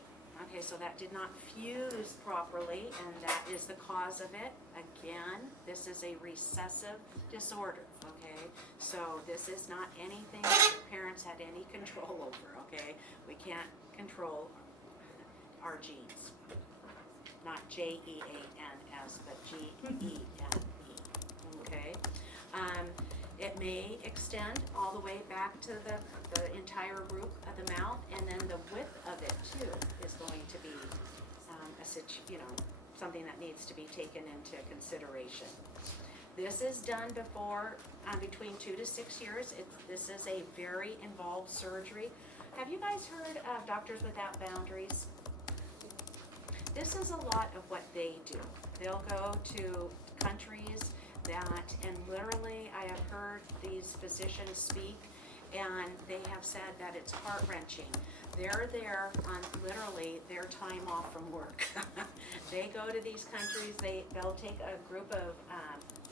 Okay, so that did not fuse properly, and that is the cause of it. Again, this is a recessive disorder, okay? So this is not anything that the parents had any control over, okay? We can't control our genes. Not J-E-A-N-S, but G-E-N-E, okay? It may extend all the way back to the entire roof of the mouth, and then the width of it too is going to be something that needs to be taken into consideration. This is done before, between 2 to 6 years. This is a very involved surgery. Have you guys heard of Doctors Without Boundaries? This is a lot of what they do. They'll go to countries and literally I have heard these physicians speak, and they have said that it's heart-wrenching. They're there on literally their time off from work. They go to these countries, they'll take a group of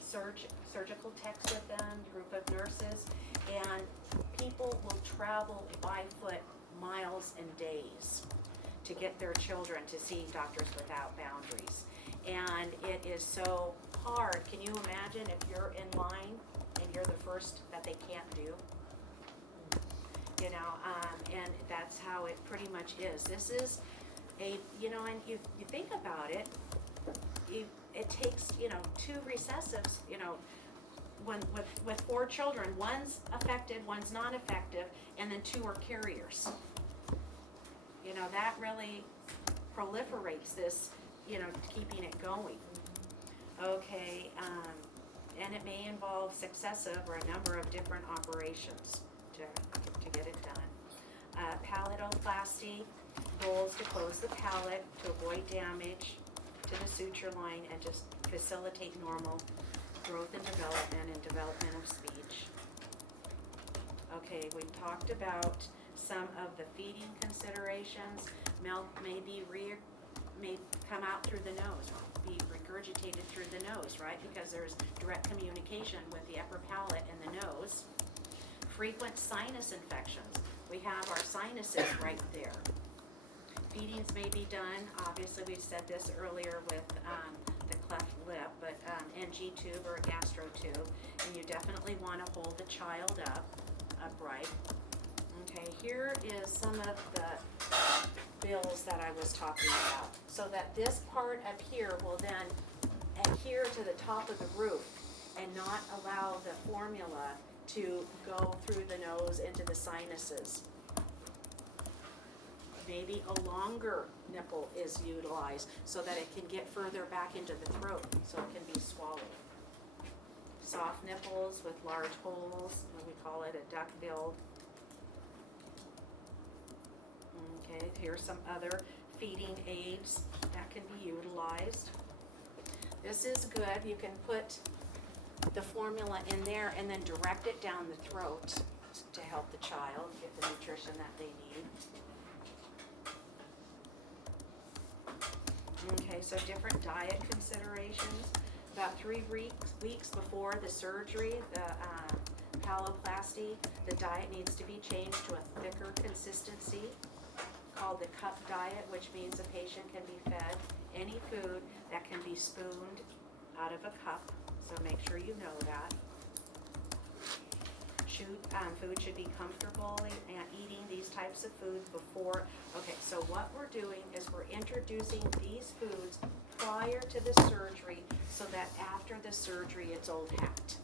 surgical techs with them, a group of nurses, and people will travel by foot miles and days to get their children to see Doctors Without Boundaries. And it is so hard. Can you imagine if you're in line and you're the first that they can't do? You know, and that's how it pretty much is. This is and you think about it, it takes, 2 recessives, with 4 children, one's affected, one's not effective, and then 2 are carriers. That really proliferates this, keeping it going. Okay, and it may involve successive or a number of different operations to get it done. Palatoplasty, goals to close the palate, to avoid damage to the suture line, and just facilitate normal growth and development of speech. Okay, we've talked about some of the feeding considerations. Milk may come out through the nose, be regurgitated through the nose, right? Because there's direct communication with the upper palate and the nose. Frequent sinus infections. We have our sinuses right there. Feedings may be done, obviously we said this earlier with the cleft lip, but NG tube or a gastro tube, and you definitely want to hold the child upright. Okay, here is some of the bills that I was talking about, so that this part up here will then adhere to the top of the roof and not allow the formula to go through the nose into the sinuses. Maybe a longer nipple is utilized so that it can get further back into the throat, so it can be swallowed. soft nipples with large holes, and we call it a duck bill. Okay, here's some other feeding aids that can be utilized. This is good, you can put the formula in there and then direct it down the throat to help the child get the nutrition that they need. Okay, so different diet considerations. About 3 weeks before the surgery, the paloplasty, the diet needs to be changed to a thicker consistency called the cup diet, which means the patient can be fed any food that can be spooned out of a cup, so make sure you know that. Food should be comfortable and eating these types of foods before. Okay, so what we're doing is we're introducing these foods prior to the surgery so that after the surgery it's old hat.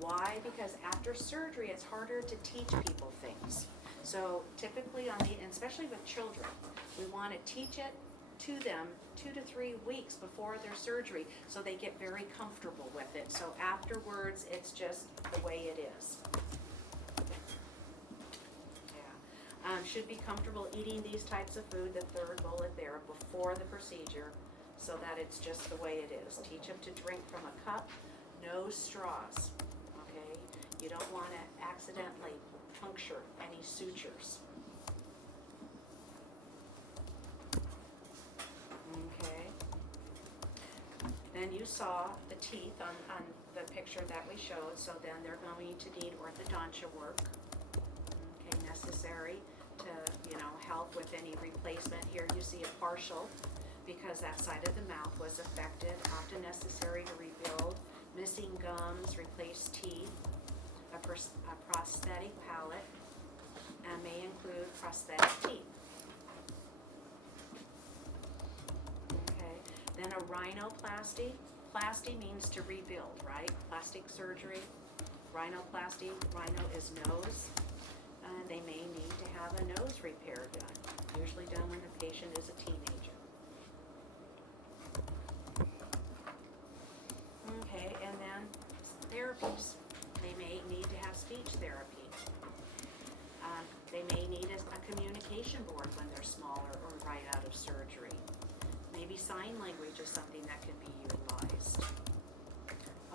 Why? Because after surgery it's harder to teach people things. So typically and especially with children, we want to teach it to them 2 to 3 weeks before their surgery so they get very comfortable with it. So afterwards, it's just the way it is. Yeah. Should be comfortable eating these types of food, the third bullet there, before the procedure so that it's just the way it is. Teach them to drink from a cup, no straws, okay? You don't want to accidentally puncture any sutures. Okay. Then you saw the teeth on the picture that we showed, so then they're going to need orthodontia work. Okay, necessary to, help with any replacement. Here you see a partial because that side of the mouth was affected, often necessary to rebuild. Missing gums, replace teeth, a prosthetic palate, and may include prosthetic teeth. Okay, then a rhinoplasty. Plasty means to rebuild, right? Plastic surgery. Rhinoplasty, rhino is nose, and they may need to have a nose repair done, usually done when the patient is a teenager. Okay, and then therapies. They may need to have speech therapy. They may need a communication board when they're smaller or right out of surgery. Maybe sign language is something that can be utilized.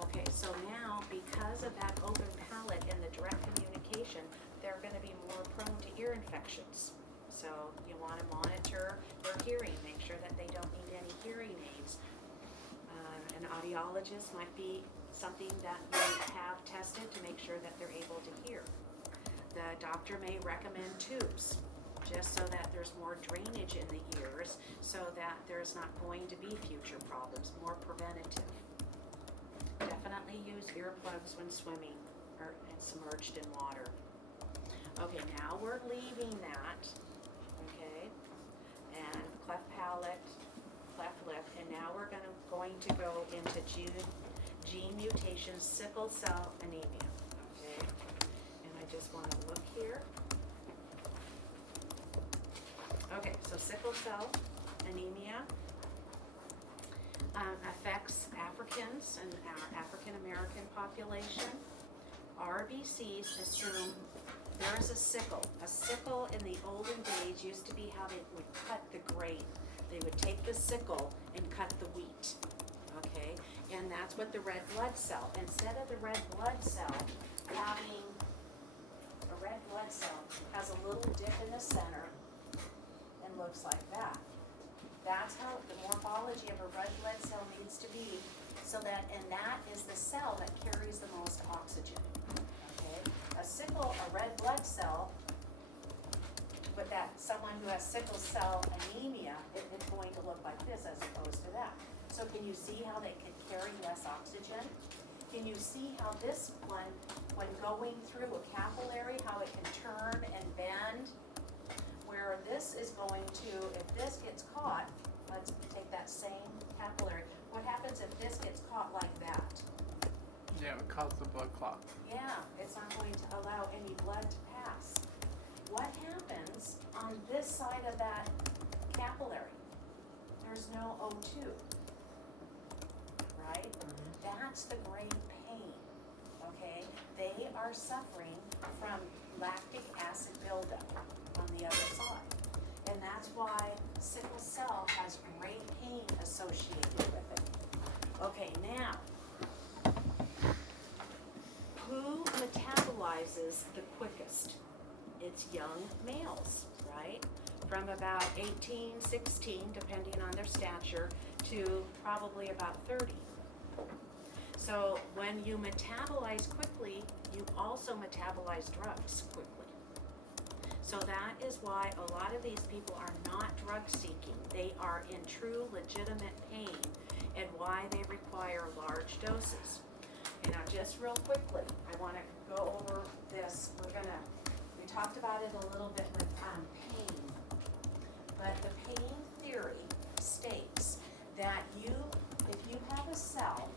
Okay, so now because of that open palate and the direct communication, they're going to be more prone to ear infections. So you want to monitor their hearing, make sure that they don't need any hearing aids. An audiologist might be something that you have tested to make sure that they're able to hear. The doctor may recommend tubes, just so that there's more drainage in the ears, so that there's not going to be future problems, more preventative. Definitely use earplugs when swimming or submerged in water. Okay, now we're leaving that, okay, and cleft palate, cleft lip, and now we're going to go into gene mutation sickle cell anemia, okay? And I just want to look here. Okay, so sickle cell anemia affects Africans and our African American population. RBCs assume there is a sickle. A sickle in the olden days used to be how they would cut the grain. They would take the sickle and cut the wheat, okay? And that's what the red blood cell, instead of the red blood cell having, a red blood cell has a little dip in the center and looks like that. That's how the morphology of a red blood cell needs to be, so that, and that is the cell that carries the most oxygen, okay? A sickle, a red blood cell, but that someone who has sickle cell anemia, it's going to look like this as opposed to that. So can you see how they can carry less oxygen? Can you see how this one, when going through a capillary, how it can turn and bend? Where this is going to, if this gets caught, let's take that same capillary. What happens if this gets caught like that? Yeah, it would cause the blood clot. Yeah, it's not going to allow any blood to pass. What happens on this side of that capillary? There's no O2, right? That's the great pain okay, they are suffering from lactic acid buildup on the other side. And that's why sickle cell has great pain associated with it. Okay, now, who metabolizes the quickest? It's young males, right? From about 18, 16, depending on their stature, to probably about 30. So when you metabolize quickly, you also metabolize drugs quickly. So that is why a lot of these people are not drug seeking. They are in true legitimate pain, and why they require large doses. And now just real quickly, I want to go over this. We talked about it a little bit with pain. But the pain theory states that if you have a cell,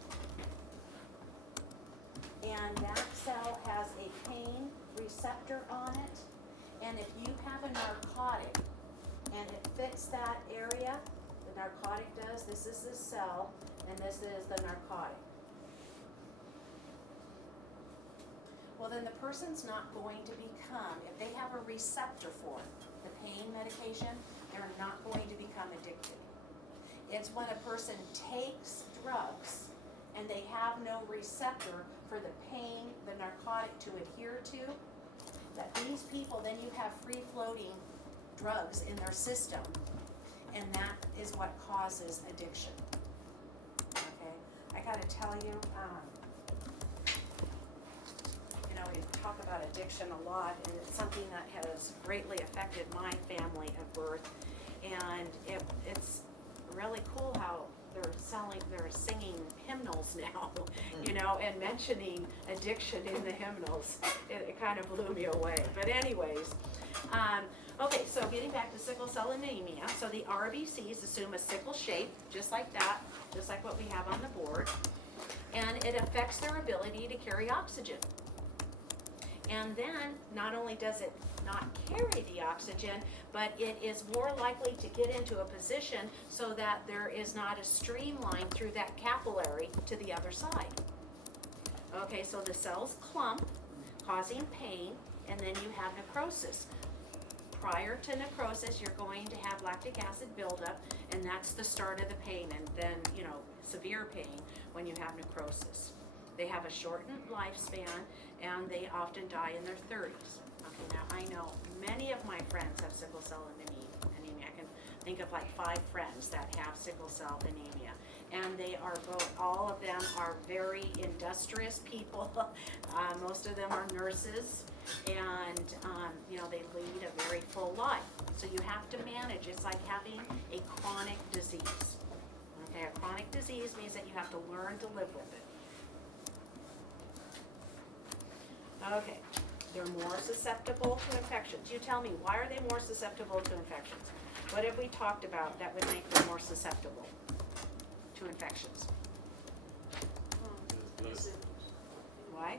and that cell has a pain receptor on it, and if you have a narcotic, and it fits that area, the narcotic does, this is the cell, and this is the narcotic. Well, then the person's not going to become, if they have a receptor for it, the pain medication, they're not going to become addicted. It's when a person takes drugs and they have no receptor for the pain, the narcotic to adhere to, that these people, then you have free-floating drugs in their system, and that is what causes addiction. Okay, I gotta tell you, we talk about addiction a lot, and it's something that has greatly affected my family at birth, and it's really cool how they're singing hymnals now, and mentioning addiction in the hymnals. It kind of blew me away. But anyways, okay, so getting back to sickle cell anemia, so the RBCs assume a sickle shape, just like that, just like what we have on the board, and it affects their ability to carry oxygen. And then, not only does it not carry the oxygen, but it is more likely to get into a position so that there is not a streamline through that capillary to the other side. Okay, so the cells clump, causing pain, and then you have necrosis. Prior to necrosis, you're going to have lactic acid buildup, and that's the start of the pain, and then, severe pain when you have necrosis. They have a shortened lifespan, and they often die in their 30s. Okay, now I know many of my friends have sickle cell anemia. I can think of like 5 friends that have sickle cell anemia. And they are all of them are very industrious people. Most of them are nurses, and they lead a very full life. So you have to manage. It's like having a chronic disease. Okay, a chronic disease means that you have to learn to live with it. Okay, they're more susceptible to infections. You tell me, why are they more susceptible to infections? What have we talked about that would make them more susceptible to infections? Why?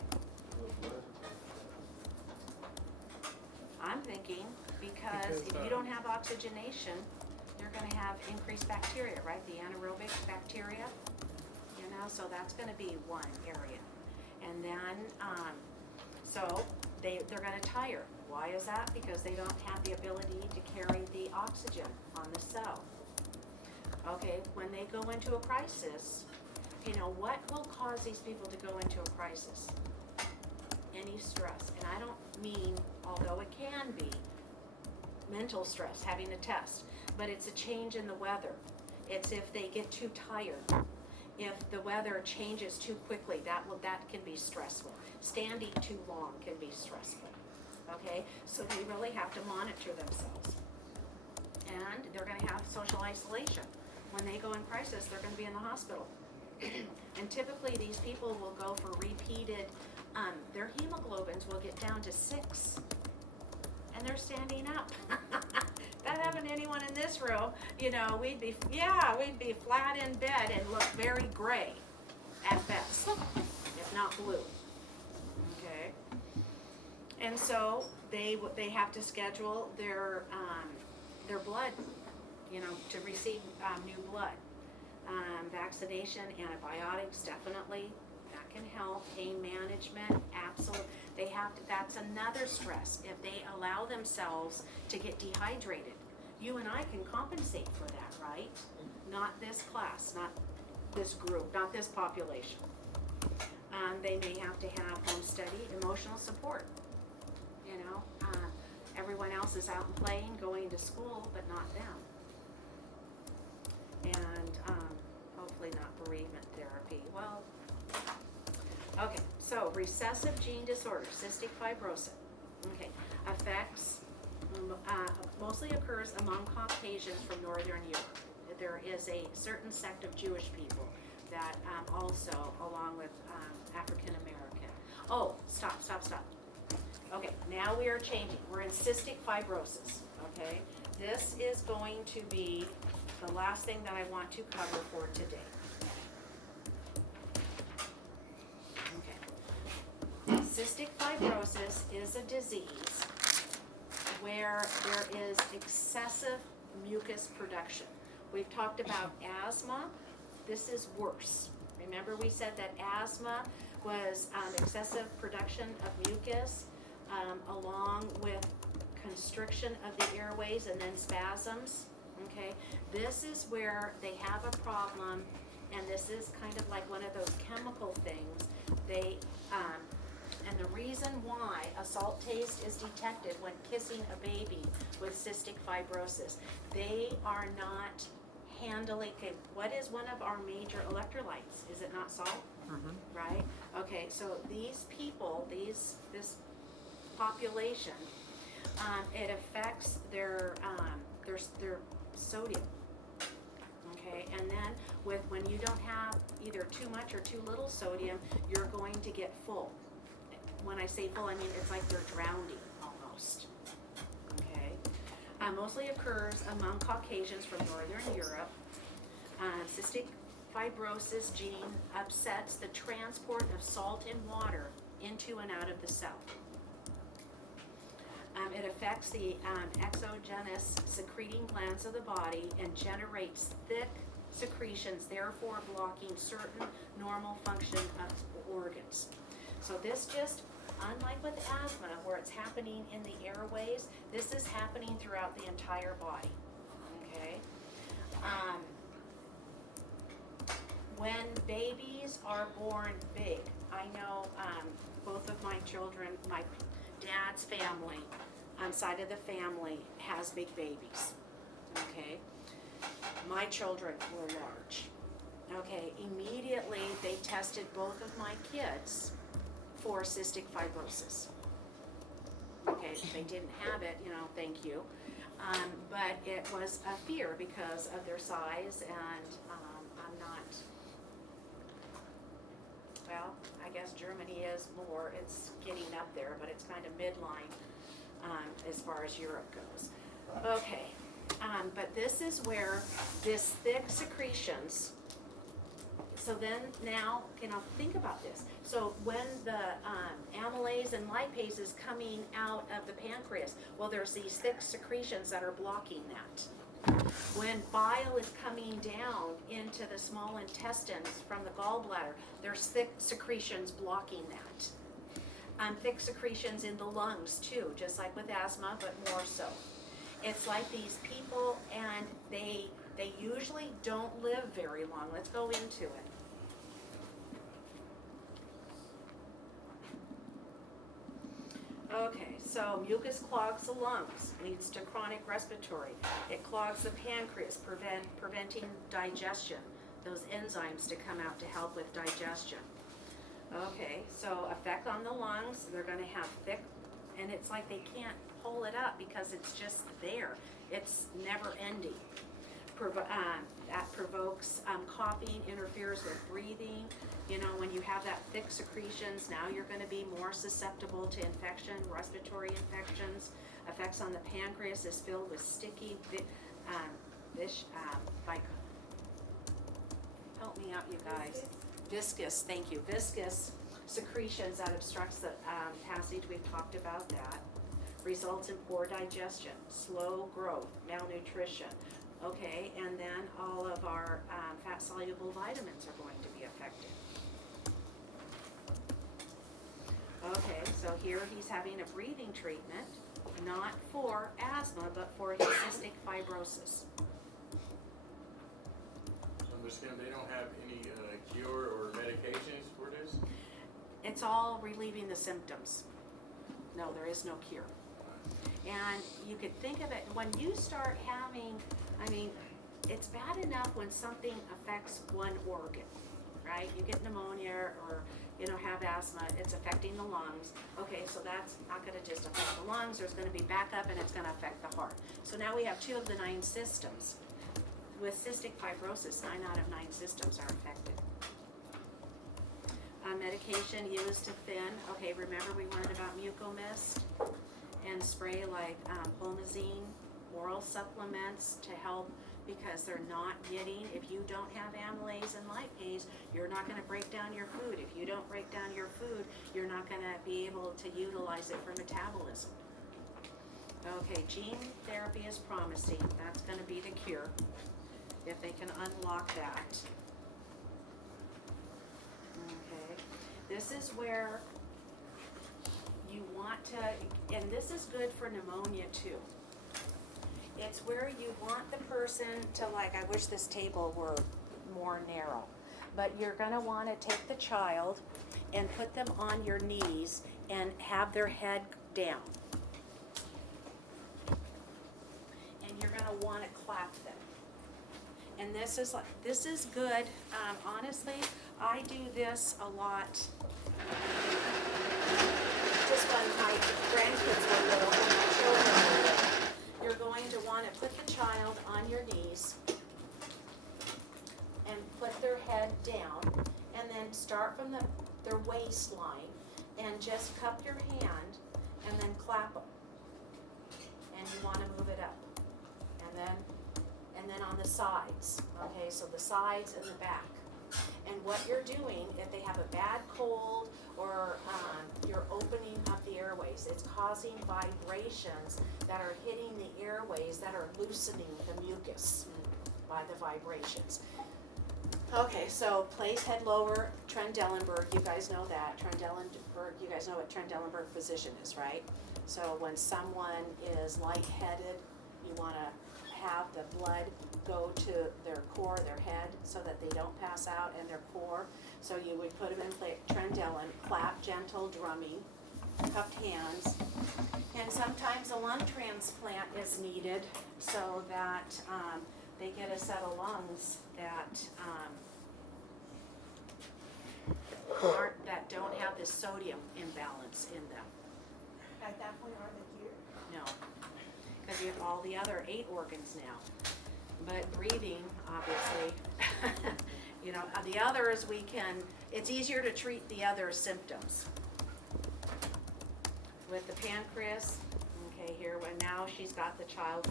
I'm thinking because if you don't have oxygenation, you're going to have increased bacteria, right? The anaerobic bacteria, so that's going to be one area. And then, so they're going to tire. Why is that? Because they don't have the ability to carry the oxygen on the cell. Okay, when they go into a crisis, what will cause these people to go into a crisis? Any stress. And I don't mean, although it can be, mental stress, having a test, but it's a change in the weather. It's if they get too tired. If the weather changes too quickly, that can be stressful. Standing too long can be stressful. Okay, so they really have to monitor themselves. And they're going to have social isolation. When they go in crisis, they're going to be in the hospital. And typically these people will go for repeated, their hemoglobins will get down to 6. And they're standing up. That happened to anyone in this room, we'd be flat in bed and look very gray at best, if not blue. Okay. And so they have to schedule their blood, to receive new blood. Vaccination, antibiotics, definitely, that and health, pain management, absolute, they have to, that's another stress. If they allow themselves to get dehydrated, you and I can compensate for that, right? Not this class, not this group, not this population. They may have to have home study, emotional support. You know, everyone else is out and playing, going to school, but not them. And hopefully not bereavement therapy. Well, okay, so recessive gene disorder, cystic fibrosis, okay, affects, mostly occurs among Caucasians from Northern Europe. There is a certain sect of Jewish people that also, along with African American. Oh, stop. Okay, now we are changing. We're in cystic fibrosis, okay? This is going to be the last thing that I want to cover for today. Okay. Cystic fibrosis is a disease where there is excessive mucus production. We've talked about asthma. This is worse. Remember we said that asthma was excessive production of mucus along with constriction of the airways and then spasms, okay? This is where they have a problem, and this is kind of like one of those chemical things. They, and the reason why a salt taste is detected when kissing a baby with cystic fibrosis, they are not handling, okay, what is one of our major electrolytes? Is it not salt? Mm-hmm. Right? Okay, so these people, this population, it affects their sodium. Okay, and then when you don't have either too much or too little sodium, you're going to get full. When I say full, I mean it's like they're drowning almost. Okay, mostly occurs among Caucasians from Northern Europe. Cystic fibrosis gene upsets the transport of salt and water into and out of the cell. It affects the exogenous secreting glands of the body and generates thick secretions, therefore blocking certain normal function of organs. So this just, unlike with asthma, where it's happening in the airways, this is happening throughout the entire body, okay? When babies are born big, I know both of my children, my dad's family, side of the family has big babies, okay? My children were large. Okay, immediately they tested both of my kids for cystic fibrosis. Okay, if they didn't have it, you know, thank you. But it was a fear because of their size, and I'm not, well, I guess Germany is more, it's getting up there, but it's kind of midline as far as Europe goes. Okay, but this is where this thick secretions, so then now, okay, now think about this. So when the amylase and lipase is coming out of the pancreas, well, there's these thick secretions that are blocking that. When bile is coming down into the small intestines from the gallbladder, there's thick secretions blocking that. Thick secretions in the lungs too, just like with asthma, but more so. It's like these people, and they usually don't live very long. Let's go into it. Okay, so mucus clogs the lungs, leads to chronic respiratory. It clogs the pancreas, preventing digestion, those enzymes to come out to help with digestion. Okay, so effect on the lungs, they're gonna have thick, and it's like they can't pull it up because it's just there. It's never ending. That provokes coughing, interferes with breathing. You know, when you have that thick secretions, now you're gonna be more susceptible to infection, respiratory infections. Effects on the pancreas is filled with sticky, help me out, you guys. Viscous, thank you, viscous secretions that obstructs the passage, we've talked about that. Results in poor digestion, slow growth, malnutrition. Okay, and then all of our fat-soluble vitamins are going to be affected. Okay, so here he's having a breathing treatment, not for asthma, but for his cystic fibrosis. So Ms. Kim, they don't have any cure or medications for this? It's all relieving the symptoms. No, there is no cure. And you could think of it, when you start having, I mean, it's bad enough when something affects one organ, right? You get pneumonia or, you know, have asthma, it's affecting the lungs. Okay, so that's not gonna just affect the lungs, there's gonna be backup and it's gonna affect the heart. So now we have 2 of the 9 systems. With cystic fibrosis, 9 out of 9 systems are affected. Medication used to thin, okay, remember we learned about Mucomist and spray like Pulmazine, oral supplements to help because they're not getting, if you don't have amylase and lipase, you're not gonna break down your food. If you don't break down your food, you're not gonna be able to utilize it for metabolism. Okay, gene therapy is promising, that's gonna be the cure, if they can unlock that. Okay, this is where you want to, and this is good for pneumonia too. It's where you want the person to, like, I wish this table were more narrow, but you're gonna wanna take the child and put them on your knees and have their head down. And you're gonna wanna clap them. And this is good, honestly, I do this a lot. Just when my grandkids were little, when my children were little. You're going to want to put the child on your knees and put their head down, and then start from their waistline and just cup your hand and then clap them. And you want to move it up. And then on the sides, okay, so the sides and the back. And what you're doing, if they have a bad cold or you're opening up the airways, it's causing vibrations that are hitting the airways that are loosening the mucus by the vibrations. Okay, so place head lower, Trendelenburg, you guys know that. Trendelenburg, you guys know what Trendelenburg position is, right? So when someone is lightheaded, you want to have the blood go to their core, their head, so that they don't pass out in their core. So you would put them in Trendelen, clap, gentle drumming, cupped hands. And sometimes a lung transplant is needed so that they get a set of lungs that don't have this sodium imbalance in them. At that point, are they here? No, because you have all the other 8 organs now. But breathing, obviously, you know, the others it's easier to treat the other symptoms. With the pancreas, okay, here, now she's got the child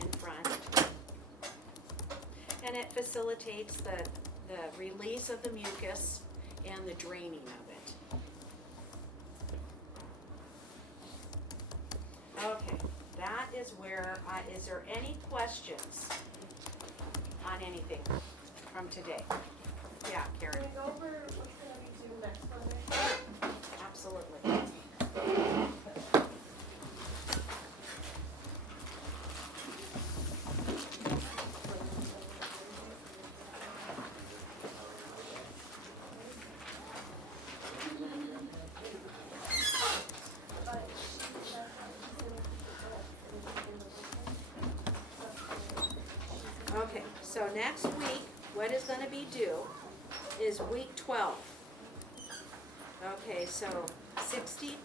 in front. And it facilitates the release of the mucus and the draining of it. Okay, that is where, is there any questions on anything from today? Yeah, Can Carrie, we go over what's gonna be due next Monday? absolutely. Okay, so next week, what is gonna be due is week 12. Okay, so 60,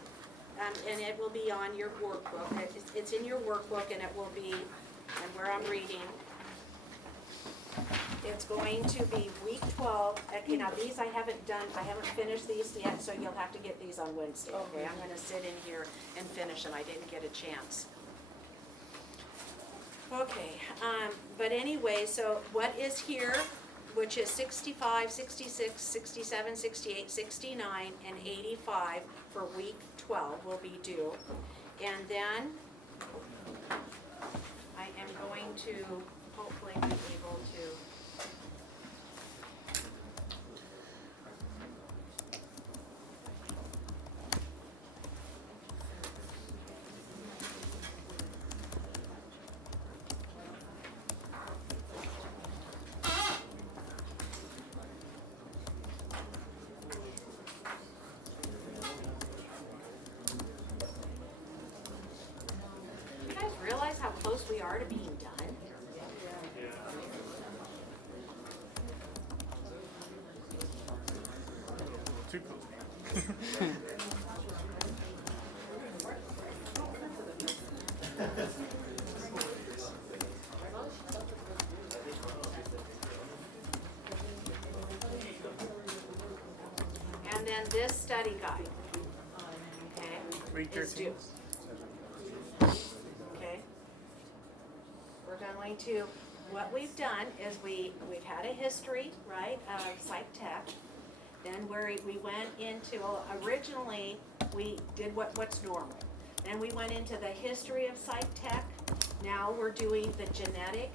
and it will be on your workbook. It's in your workbook and it will be, and where I'm reading, it's going to be week 12. Okay, now these I haven't finished these yet, so you'll have to get these on Wednesday, okay? I'm gonna sit in here and finish them, I didn't get a chance. Okay, but anyway, so what is here, which is 65, 66, 67, 68, 69, and 85 for week 12 will be due. And then I am going to hopefully be able to And then this study guide. Okay? Week is 13. due. Okay? We're going to, what we've done is we've had a history, right, of psych tech. Then we went into, originally, we did what's normal. Then we went into the history of psych tech. Now we're doing the genetic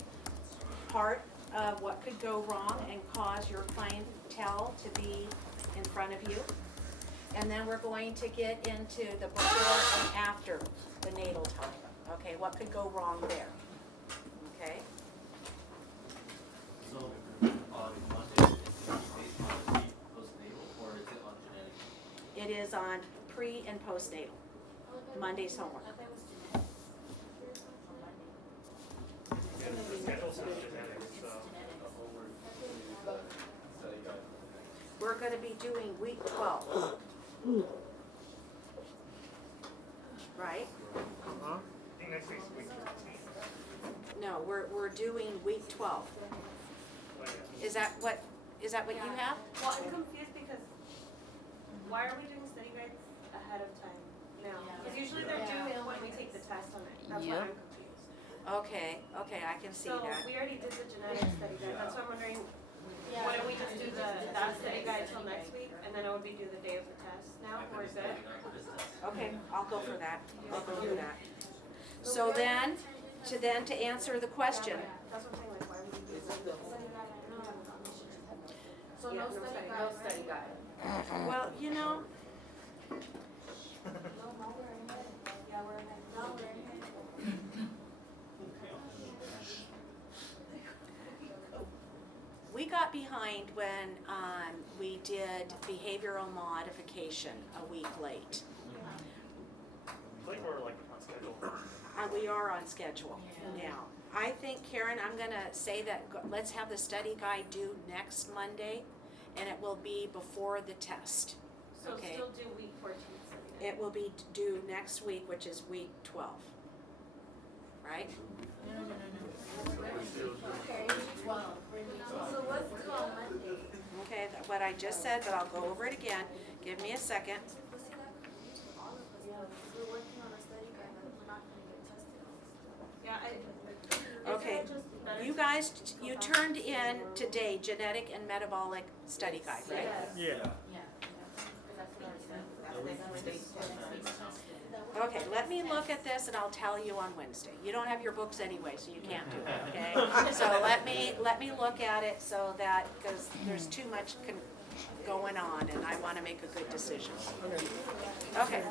part of what could go wrong and cause your clientele to be in front of you. And then we're going to get into the before and after the natal time. Okay, what could go wrong there? Okay? So on Monday, is it based on pre-postnatal or is it on genetic? It is on pre and postnatal. Monday's homework. I thought it was genetic. The schedule's not genetic, so. The homework study guide. We're gonna be doing week 12. Right? Huh? I think next week's week 15. No, we're doing week 12. But yeah. Is that what you have? Well, I'm confused because why are we doing study guides ahead of time now? Because usually they're due when we take the test on it. That's why I'm confused. Okay, I can see So that. we already did the genetic study guide. That's why I'm wondering, wouldn't we just do that study guide till next week? And then it would be due the day of the test now, or is it? Okay, I'll go for that. I'll go do that. So then, to answer the question, That's what I'm saying, like, why would we do that? So Yeah, no study guide, right? well, you know, No, we're ahead. Yeah, we're ahead. No, we're ahead. we got behind when we did behavioral modification a week late. I think we're like on schedule. We are on schedule now. I think, Karen, I'm gonna say that, let's have the study guide due next Monday, and it will be before the test. So Okay. still do week 14 study guide. It will be due next week, which is week 12. Right? Okay, week 12. So what's due on Monday? Okay, what I just said, but I'll go over it again. Give me a second. But see, that confused all of us, because we're working on a study guide, but we're not gonna get tested on stuff. Yeah, Okay, isn't it just better you to- guys, you turned in today genetic and metabolic study guide, right? Yeah. Okay, let me look at this and I'll tell you on Wednesday. You don't have your books anyway, so you can't do it, okay? So let me look at it so that, because there's too much going on and I wanna make a good decision. Okay,